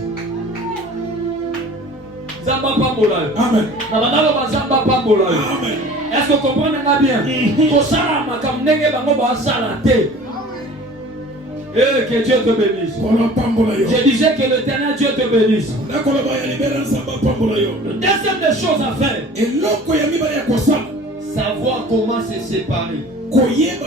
Zamba pambola. Amen. Na banalo bazamba pambola. Amen. Est-ce que vous comprenez bien? Ko sala makam nenge bango ba sala te. Que Dieu te bénisse. Je disais que l'Éternel Dieu te bénisse. La deuxième des choses à faire, savoir comment se séparer. Est-ce que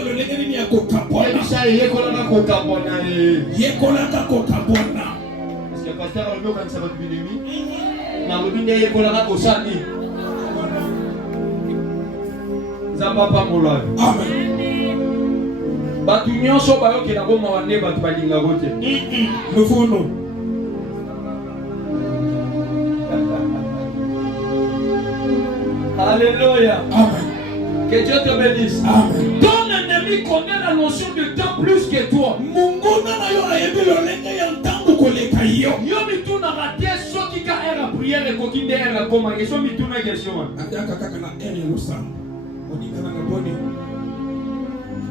le pasteur a le quand ça va devenir Amen. Batu nyonso bayoke na boma wane batu balinga gote. Lefono. Alléluia. Amen. Que Dieu te bénisse. Amen. Ton ennemi connaît la notion de temps plus que toi. Mungona na yo ayebi lolenga ya ntango koleka yo. Yo mituna raté soki ka era prière ko kinde era koma yeso mituna question. Ataka kaka na ene losam. Odikana na boni.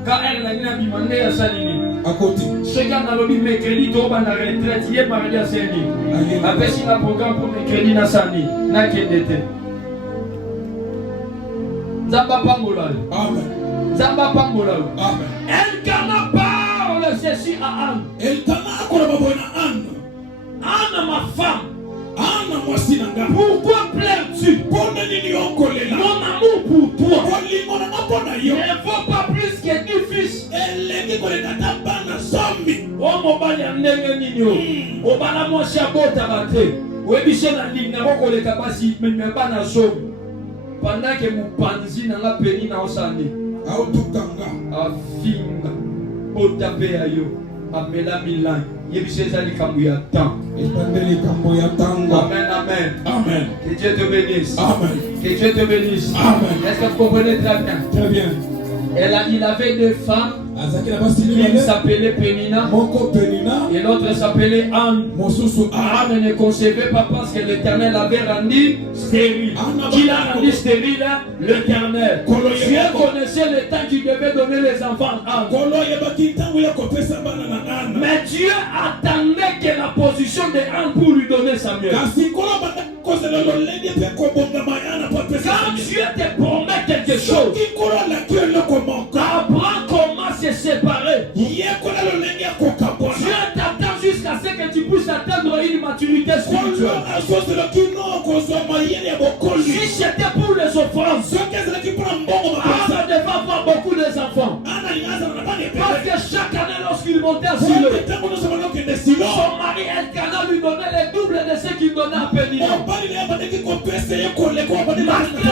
Quand elle a dit à Bimandé à Salini, à côté, ce gars n'a pas mis mes crédits, tu vas la retraite, il est marié à Sani. Après, si le programme pour mes crédits à Sani, n'a qu'un été. Zamba Pambola. Amen. Zamba Pambola. Amen. Elle n'a pas le ceci à Anne. Elle n'a pas le Anne. Anne, ma femme. Anne, moi, Sinanga. Pourquoi pleures-tu? Mon amour pour toi ne vaut pas plus que 10 fils. Oh, mon bal, il y a un nigno. Oh, bala, moi, chabot, t'as raté. Oui, Michel, la ligne, n'a pas de capacité, mais n'est pas dans somme. Pendant que mon panzi n'a pas péni dans sa nez. A finga. O tapé à yo. A mela milan. Yebisé zali kambuya tan. Epandeli kambuya tan. Amen, amen. Amen. Que Dieu te bénisse. Amen. Que Dieu te bénisse. Amen. Est-ce que vous comprenez très bien? Très bien. Il avait deux femmes. L'une s'appelait Pénina et l'autre s'appelait Anne. Anne ne concevait pas parce que l'Éternel avait rendu stérile. Qui l'a rendu stérile? L'Éternel. Dieu connaissait le temps qu'il devait donner les enfants à Anne. Mais Dieu attendait que la position de Anne pour lui donner Samuel. Quand Dieu te promet quelque chose, Abraham comment se séparer. Dieu t'attend jusqu'à ce que tu puisses atteindre une maturité spirituelle. Si c'était pour les offrandes, Anne devait avoir beaucoup d'enfants. Parce que chaque année lorsqu'il montait à Silo, son mari Elkana lui donnait le double de ce qu'il donnait à Pénina. Malgré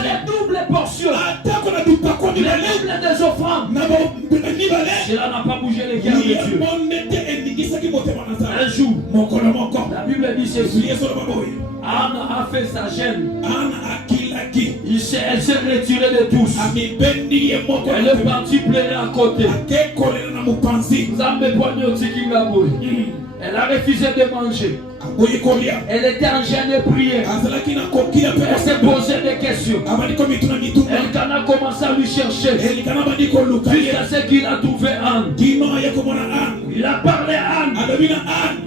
les doubles portions, les doubles des offrandes, cela n'a pas bougé les cœurs de Dieu. Un jour, la Bible dit ceci. Anne a fait sa gêne. Elle s'est retirée de tous. Elle est partie pleurer à côté. Elle a refusé de manger. Elle était en gêne et prière. Elle s'est posé des questions. Elle a commencé à lui chercher. Jusqu'à ce qu'il a trouvé Anne. Il a parlé à Anne.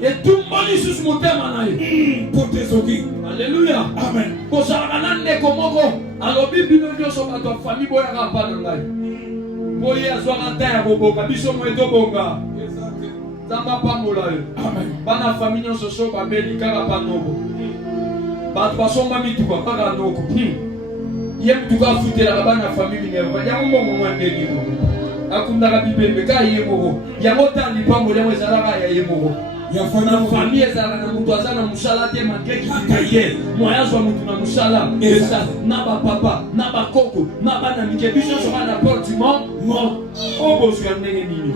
Et tout le monde est sous mon thème. Alléluia. Amen. Alors, Bible nous dit que ta famille boya pas dans la boya soit en terre boboka biso moeto bonga. Zamba pa molayo. Amen. Bana famille on se so ba belika pa nobo. Ba to so mami tu ba pa noko. Yem tu ga futela bana famille ne ba ya mo mwende ni mo. Akunda ka Bible ka yemo. Ya mota ni pa mola wezala ka ya yemo. Ya famille ezala na mutu azana musala te makeki kike moyazo mutu na musala esa na ba papa na ba koko na ba na mikebiso so na porte du monde mo obo sur ndenge nini.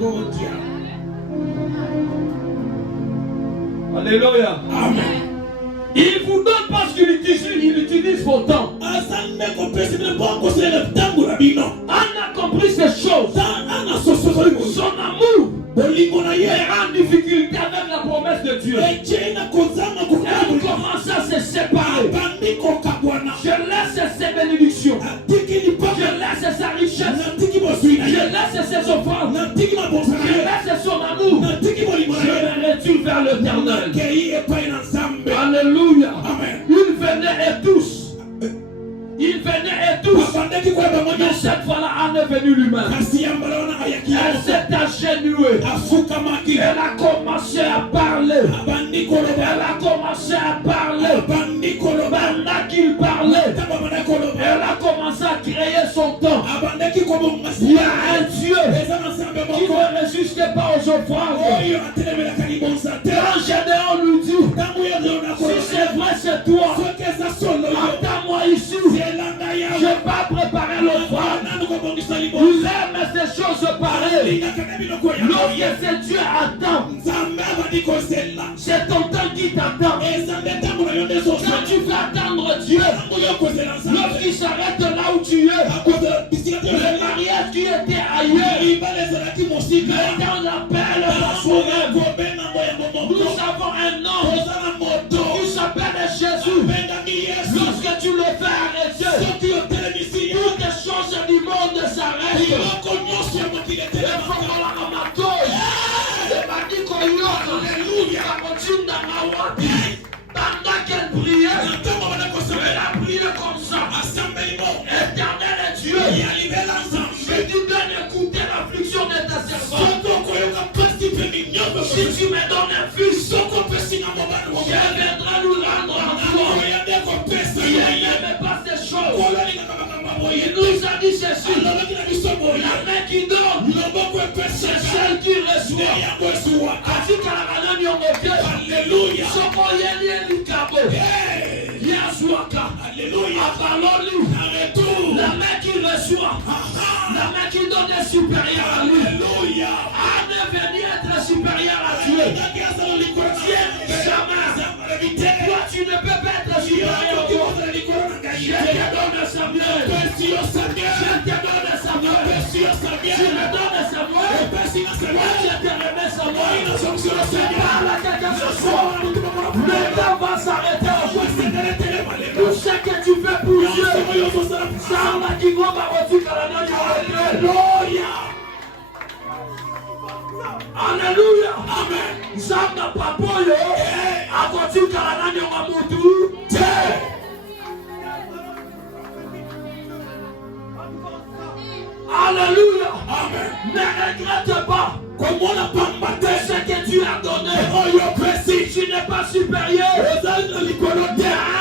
Alléluia. Amen. Il vous donne parce qu'il utilise vos temps. Anne a compris ces choses. Son amour est en difficulté avec la promesse de Dieu. Elle commence à se séparer. Je laisse ses bénédictions. Je laisse sa richesse. Je laisse ses offrandes. Je laisse son amour. Je me retourne vers l'Éternel. Alléluia. Amen. Ils venaient et tous. Mais cette fois-là, Anne est venue lui-même. Elle s'est agenouillée. Elle a commencé à parler. Elle a commencé à parler. Pendant qu'il parlait, elle a commencé à créer son temps. Il y a un Dieu qui ne résiste pas aux offrandes. Quand Gédéon lui dit, si c'est vrai, c'est toi. Attends-moi ici. Je vais pas préparer l'offrande. Il aime ces choses pareilles. Lorsque c'est Dieu attend, c'est ton temps qui t'attend. Quand tu veux attendre Dieu, lorsqu'il s'arrête là où tu es, le mariage qui était ailleurs, maintenant on appelle la soirée. Nous avons un nom qui s'appelle Jésus. Lorsque tu le fais arrêter, toutes les choses du monde s'arrêtent. Pendant qu'elle priait, elle a prié comme ça. Éternel est Dieu. Je dis bien écouter l'affliction de ta servante. Si tu me donnes un fils, je viendrai nous rendre en toi. Il n'aimait pas ces choses. Il nous a dit ceci. La main qui donne, c'est celle qui reçoit. Alléluia. La main qui reçoit, la main qui donne est supérieure à lui. Alléluia. Anne est venue être supérieure à Dieu. Jamais. Toi, tu ne peux pas être supérieur à toi. Je te donne Samuel. Je te donne Samuel. Je Samba kingoma watika la nani haleluya. Haleluya. Amen. Samba papoyo akotika la nani wa mutu. Alléluia. Amen. Ne regrette pas. Comme on n'a pas maté ce que tu as donné. Oh, tu n'es pas supérieur. Tu as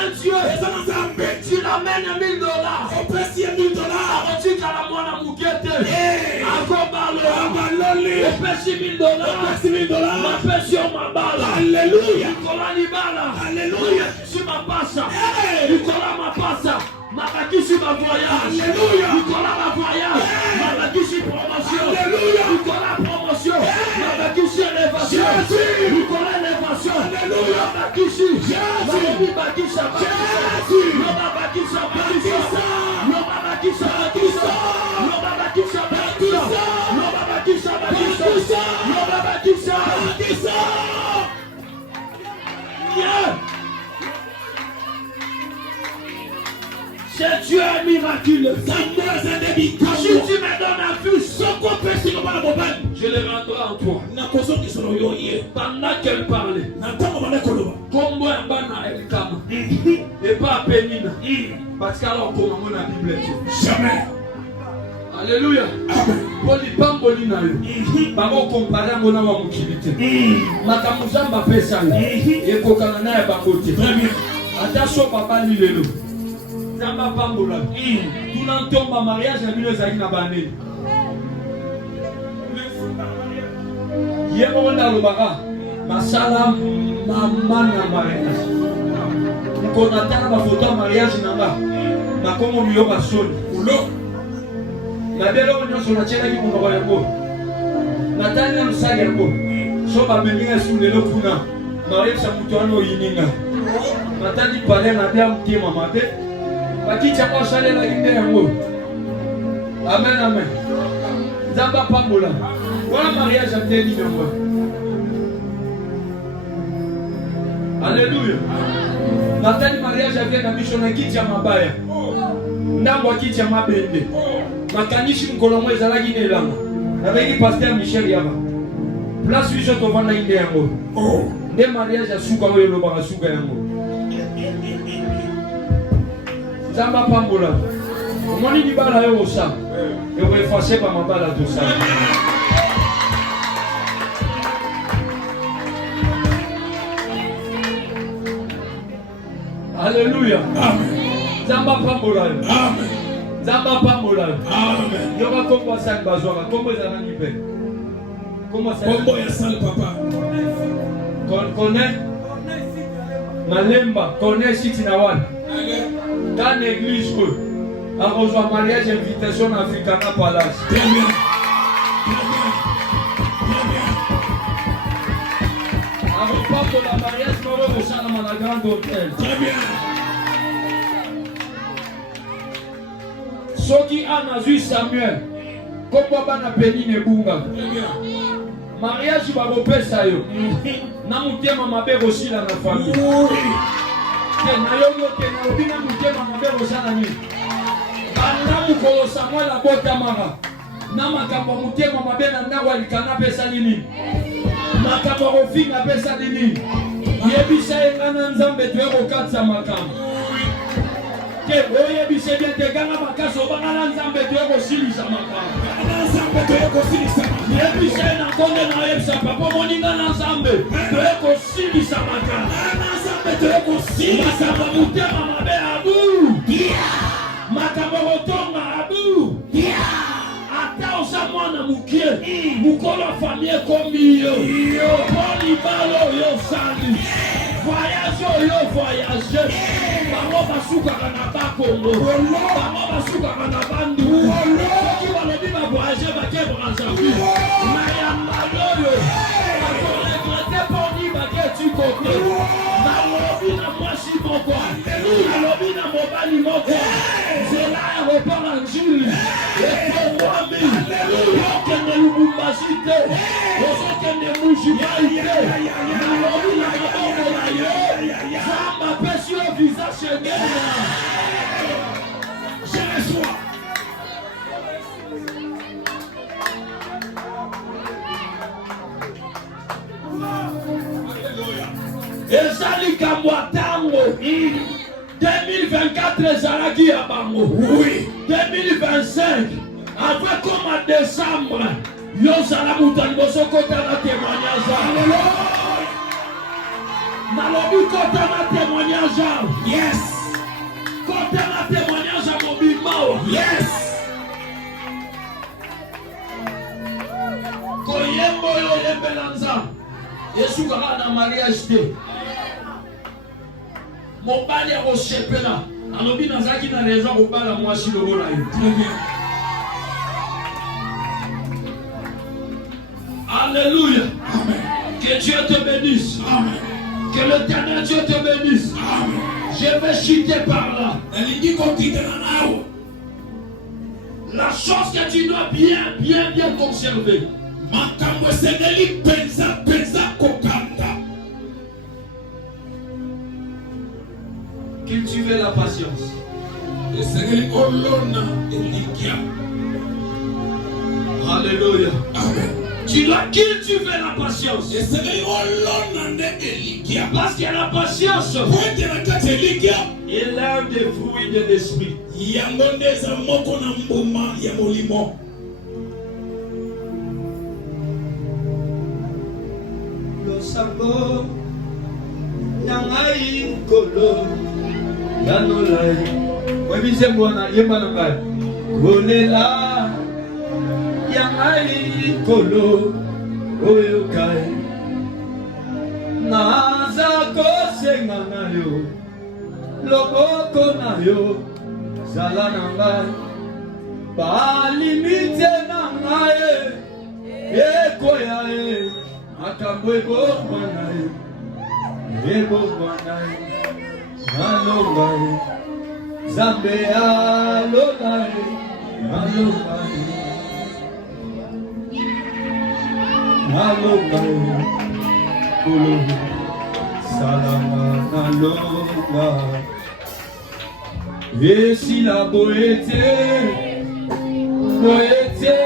un Dieu. Tu l'amènes $1000. Tu as la moine moukete. Alléluia. Alléluia. Tu m'as passé. Nicolas m'a passé. Marakishi ma voyage. Alléluia. Nicolas ma voyage. Marakishi promotion. Alléluia. Nicolas promotion. Marakishi élévation. Nicolas élévation. Alléluia. Marakishi. Marakishi Bakisha. Noma Bakisha. Noma Bakisha. Noma Bakisha. Noma Bakisha. Noma Bakisha. Yeah. C'est Dieu miraculeux. Si tu me donnes un fils, je le rendrai en toi. Pendant qu'elle parlait, comme moi, et pas à Pénina. Parce qu'alors, comme on a la Bible. Jamais. Alléluia. Polipambolina yo. Bango comparé ngona wa mukilite. Makamuzamba pesa yo. Ekokana na ya bangote. Très bien. Attention papa ni lelo. Zamba pambola. Tunantomba mariage na bino zaki na banene. Yebo wanda lobaka. Masala mama na mariage. Nkona tana ba photo mariage nanga. Makomo biyo basoni. Ulo. Na belo nyonso na chela ki munoko yango. Natani na musali yango. So ba meninga sunelo kuna. Mariage sa mutu ano yininga. Natani pale na bia mtima mabe. Bakicha kwa shale la inde yango. Amen amen. Zamba pambola. Voilà mariage à teni yango. Alléluia. Natani mariage avec na mission kicha mabaya. Ndambo kicha mabende. Makanishi mkolomo ezalaki nelanga. Avec pasteur Michel Yaba. Place biso tovanda inde yango. Nde mariage asuka oyo lobaka suka yango. Zamba pambola. Omoni libala yo osa. Et vous effacez par ma balle à tout ça. Alléluia. Amen. Zamba pambola. Amen. Zamba pambola. Amen. Yoga kombo sang bazwaka. Kombo ezana nipe. Kombo sang. Kombo ya sal papa. Connaît. Malemba. Connaît siti na wana. Dans l'église, on reçoit mariage invitation africana palace. Très bien. Avec pas de la mariage, on reçoit dans la grande hôtel. Très bien. Ce qui a nazu Samuel, comme Baba n'a péni ne bunga. Très bien. Mariage, va repérer ça yo. Namutema mabe aussi dans la famille. Na yoyo tena obina mutema mabelo sana ni bana mukolo Samuel abota mara na makambo mutema mabena ndawa likana pesa nini makambo ofinga pesa nini yebisa engana nzambe tweko katsa makambo ke oye bise bien te ganga makaso bangana nzambe tweko silisa makambo nzambe tweko silisa yebisa na konde na yebisa papa moninga na nzambe tweko silisa makambo Makamba mutema mabe abu. Makamba rotonga abu. Ata osa mwana mukie. Mukolo famille komi yo. Poli balo yo sali. Voyage yo voyage. Bango basuka kana bakongo. Bango basuka kana bandu. Soki balobi ba voyage bake branzaku. Maya maloyo. Akole grete poni bake tu kote. Alobina mwasi moko, alobina mobali moko, zela aéroport en Jules, ekomwami, okende Lubumbashi te, okende Mujimaite, alobina maboko na yo, Zamba pesi yo visage ngena. ezali kamwa tango 2024 ezalaki ya bango. Oui. 2025 après comme en décembre yo zala mutan boso kota na témoignage. Alléluia. Nalobi kota na témoignage. Yes. Kota na témoignage à mobimao. Yes. Koyembo yo yembelanza. Yesu kaka na mariage te. Mobali ya koshepela. Alobi nazaki na raison kobala mwasi lokola yo. Alléluia. Amen. Que Dieu te bénisse. Amen. Que l'Éternel Dieu te bénisse. Amen. Je vais chuter par là. La chose que tu dois bien conserver. Cultiver la patience. Alléluia. Amen. Tu dois cultiver la patience. Parce que la patience est l'un des fruits de l'esprit. Le sabot yangai kolo yanolai webise mwana yemana kolela yangai kolo oyokai naza kosenga na yo loboko na yo zala na ngai balimite na ngai ekoya makambo ebokwana ebokwana alonga Zambe alonga alonga alonga kolo salama alonga esi la boete boete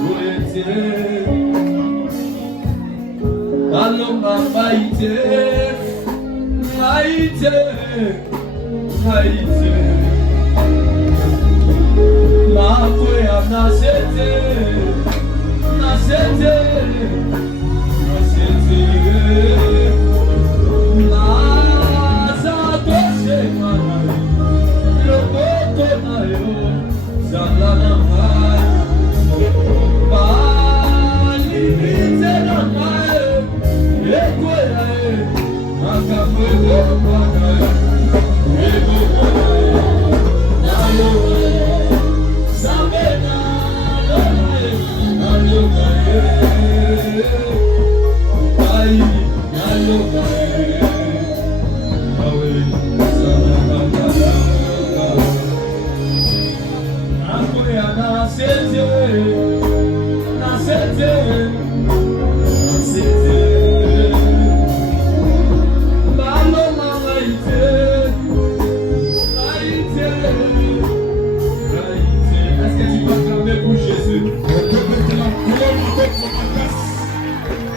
boete alonga baite baite baite makoya nasete nasete nasete naza kose mana loboko na yo zalana mai balimite na mai ekoya makambo ekokwana ekokwana naloe zambe naloe naloe ai naloe awe salama akoya nasete nasete nasete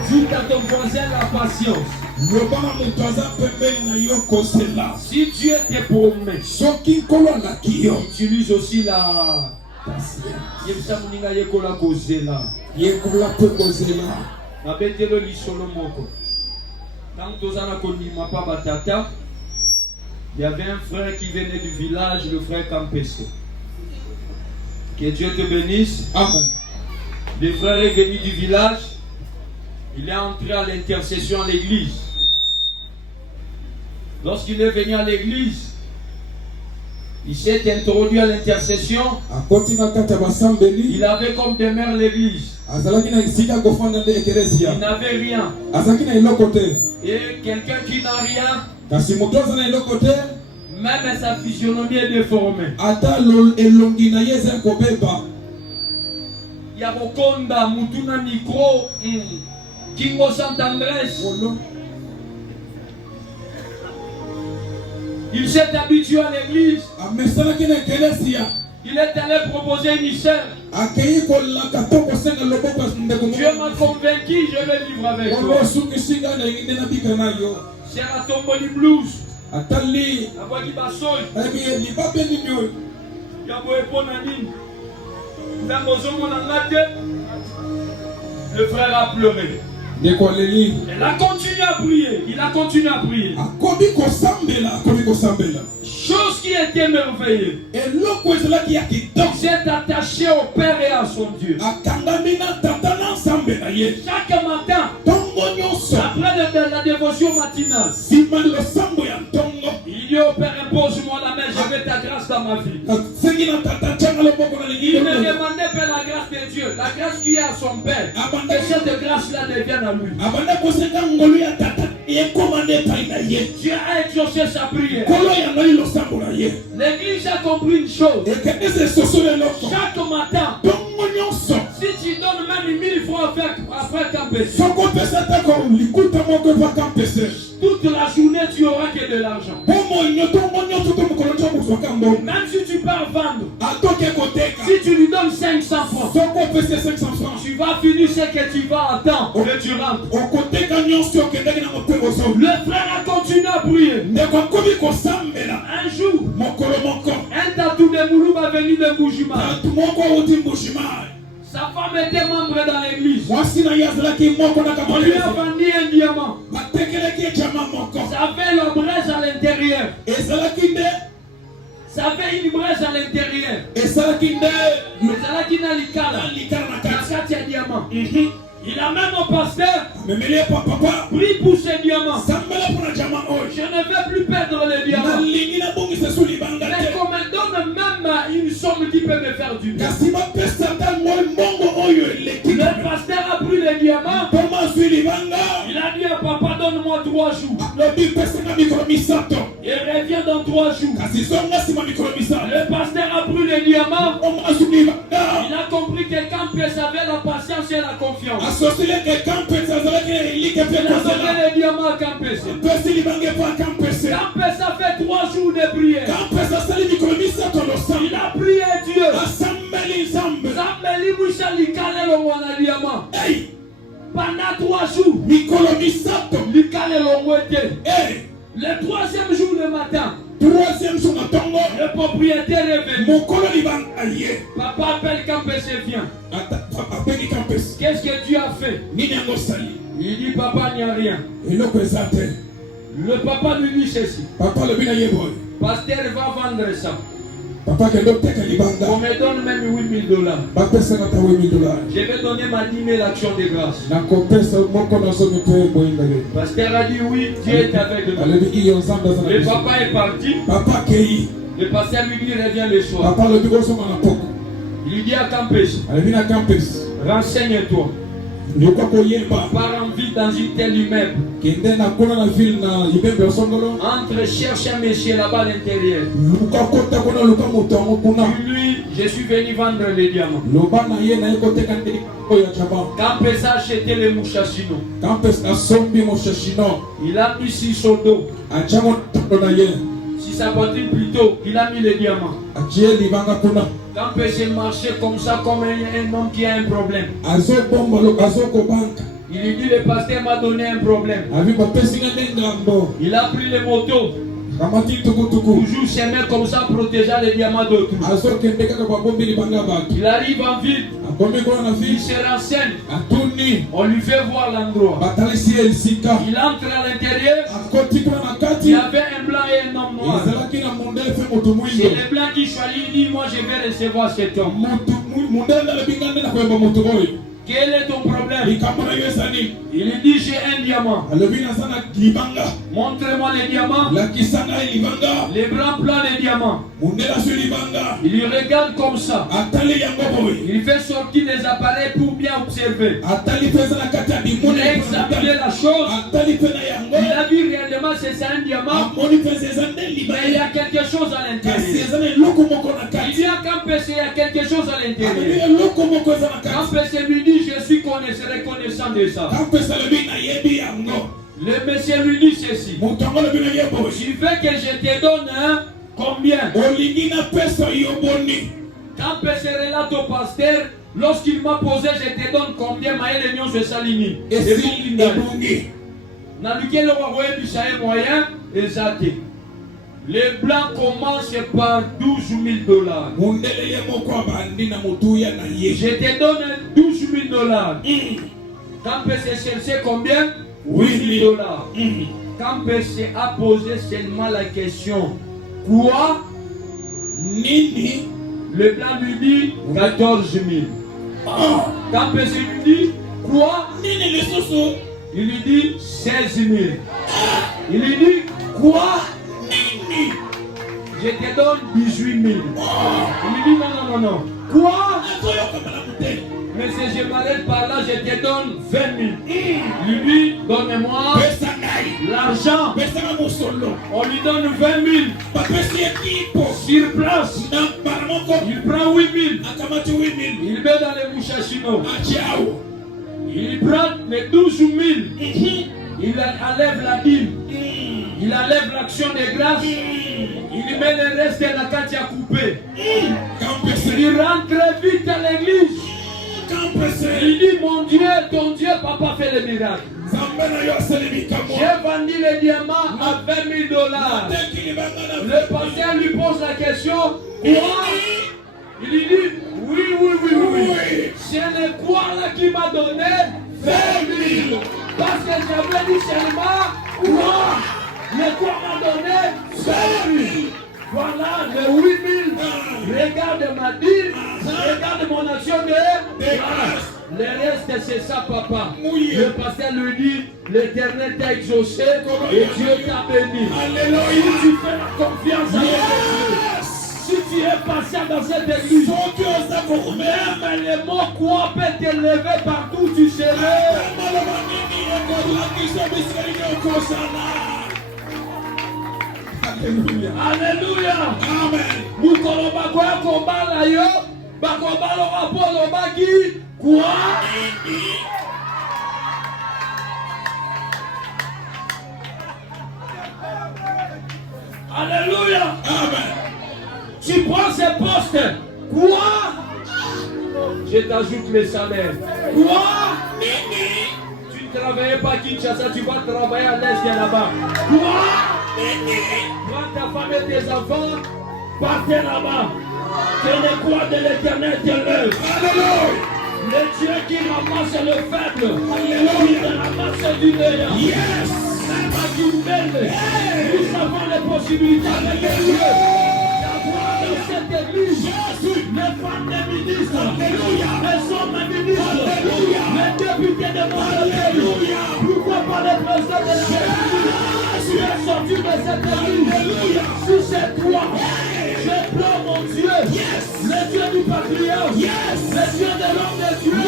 Dis à ton voisin la patience. Si Dieu te promet, utilise aussi la patience. Il y avait un frère qui venait du village, le frère Campese. Que Dieu te bénisse. Amen. Le frère est venu du village. Il est entré à l'intercession à l'église. Lorsqu'il est venu à l'église, il s'est introduit à l'intercession. Il avait comme demeure l'église. Il n'avait rien. Et quelqu'un qui n'a rien, même sa physionomie est déformée. Il y a Bokonda, Mutuna Micro, Kingo Sant'Andrés. Il s'est habitué à l'église. Il est allé proposer une issue. Dieu m'a convaincu, je vais vivre avec toi. C'est la Tomboli Blues. Le frère a pleuré. Il a continué à prier. Il a continué à prier. Chose qui était merveilleuse. Il s'est attaché au Père et à son Dieu. Chaque matin, après la dévotion matinale, il dit au Père, impose-moi la main, je veux ta grâce dans ma vie. Il ne demandait pas la grâce de Dieu, la grâce qui est à son Père. Que cette grâce-là devienne à lui. Dieu a exaucé sa prière. L'église a compris une chose. Chaque matin, si tu donnes même 1000 francs après camper, toute la journée tu auras que de l'argent. Même si tu pars vendre, si tu lui donnes 500 francs, tu vas finir ce que tu vas attendre et tu rentres. Le frère a continué à prier. Un jour, un tatou de Moulou va venir de Boujima. Sa femme était membre dans l'église. On lui a vendu un diamant. Ça avait la braise à l'intérieur. Ça avait une braise à l'intérieur. Il a même un pasteur pris pour ces diamants. Je ne veux plus perdre les diamants. Mais qu'on me donne même une somme qui peut me faire du bien. Le pasteur a pris les diamants. Il a dit à papa, donne-moi 3 jours. Il revient dans 3 jours. Le pasteur a pris les diamants. Il a compris que Campes avait la patience et la confiance. Il a donné les diamants à Campes. Campes a fait 3 jours de prière. Il a prié Dieu. Pendant 3 jours, le 3e jour le matin, le propriétaire est venu. Papa appelle Campes et vient. Qu'est-ce que tu as fait? Il dit papa, il n'y a rien. Le papa lui dit ceci. Pasteur va vendre ça. On me donne même $8,000. Je vais donner ma 10 000 actions de grâce. Pasteur a dit oui, Dieu est avec nous. Le papa est parti. Le pasteur lui dit reviens le soir. Il lui dit à Campes, renseigne-toi. Pars en ville dans une telle immeuble. Entre, cherche un monsieur là-bas à l'intérieur. Lui, je suis venu vendre les diamants. Campes a acheté les mouchachino. Il a mis sur son dos. Si sa poitrine plutôt, il a mis les diamants. Campes marché comme ça, comme un homme qui a un problème. Il lui dit le pasteur m'a donné un problème. Il a pris les motos. Toujours chemin comme ça, protégeant les diamants d'autrui. Il arrive en ville. Il se renseigne. On lui fait voir l'endroit. Il entre à l'intérieur. Il y avait un blanc et un homme noir. C'est le blanc qui choisit. Il dit moi je vais recevoir cet homme. Quel est ton problème? Il lui dit j'ai un diamant. Montre-moi les diamants. Les blancs plans les diamants. Il lui regarde comme ça. Il fait sortir les appareils pour bien observer. Il a examiné la chose. Il a vu réellement c'est un diamant. Mais il y a quelque chose à l'intérieur. Il dit à Campes il y a quelque chose à l'intérieur. Campes lui dit je suis reconnaissant de ça. Le monsieur lui dit ceci. Tu veux que je te donne combien? Quand pécheré là ton pasteur, lorsqu'il m'a posé, je te donne combien maïs l'union je saligny. Et si dans lequel on va voir un moyen, exact. Les blancs commencent par $12,000. Je te donne $12,000. Quand PC cherchait combien? $8,000. Quand PC a posé seulement la question, quoi? Nini? Le blanc lui dit 14 000. Quand PC lui dit, quoi? Nini le soso? Il lui dit 16 000. Il lui dit, quoi? Nini? Je te donne 18 000. Il lui dit, non. Quoi? Mais si je m'arrête par là, je te donne 20 000. Lui, donne-moi l'argent. On lui donne 20 000. Sur place, il prend 8 000. Il met dans les mouchachino. Il prend les 12 000. Il enlève la dîme. Il enlève l'action de grâce. Il met le reste de la carte à couper. Il rentre vite à l'église. Il dit, mon Dieu, ton Dieu, papa fait le miracle. J'ai vendu les diamants à $20,000. Le pasteur lui pose la question, quoi? Il lui dit, oui. C'est le quoi là qui m'a donné 20 000. Parce que j'avais dit seulement, quoi? Le quoi m'a donné 20 000. Voilà les 8 000. Regarde ma dîme, regarde mon action de grâce. Le reste, c'est ça, papa. Le pasteur lui dit, l'Éternel t'a exaucé et Dieu t'a béni. Alléluia. Si tu fais la confiance à Dieu, si tu es patient dans cette église, même les mots quoi peut t'élever partout où tu serais. Alléluia. Amen. Mukolo bakoya kombala yo, bakombala rapolo baki quoi? Alléluia. Amen. Tu prends ces postes. Quoi? Je t'ajoute les salaires. Quoi? Tu ne travaillais pas à Kinshasa, tu vas travailler à l'est là-bas. Quoi? Prends ta femme et tes enfants, partez là-bas. Que les croix de l'Éternel te lèvent. Alléluia. Le Dieu qui ramasse le faible. Alléluia. Qui ramasse du néant. Yes. Même à Kimbele. Nous avons les possibilités avec Dieu d'avoir dans cette église les femmes des ministres. Alléluia. Les hommes ministres. Alléluia. Les députés de mon Alléluia. Pourquoi pas les présidents de la République? Tu es sorti de cette église. Si c'est toi, je prends mon Dieu, le Dieu du patriarche, le Dieu de l'homme de Dieu,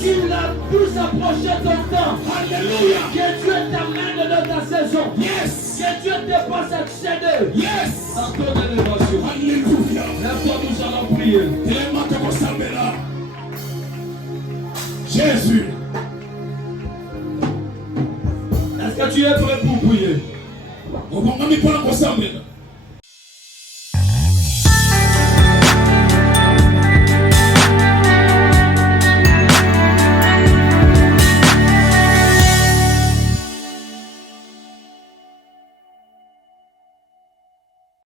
qui l'a plus approché ton temps. Alléluia. Que Dieu t'amène dans ta saison. Que Dieu te fasse accéder. En ton élévation. Alléluia. Lève-toi, nous allons prier. Jésus. Est-ce que tu es prêt pour prier?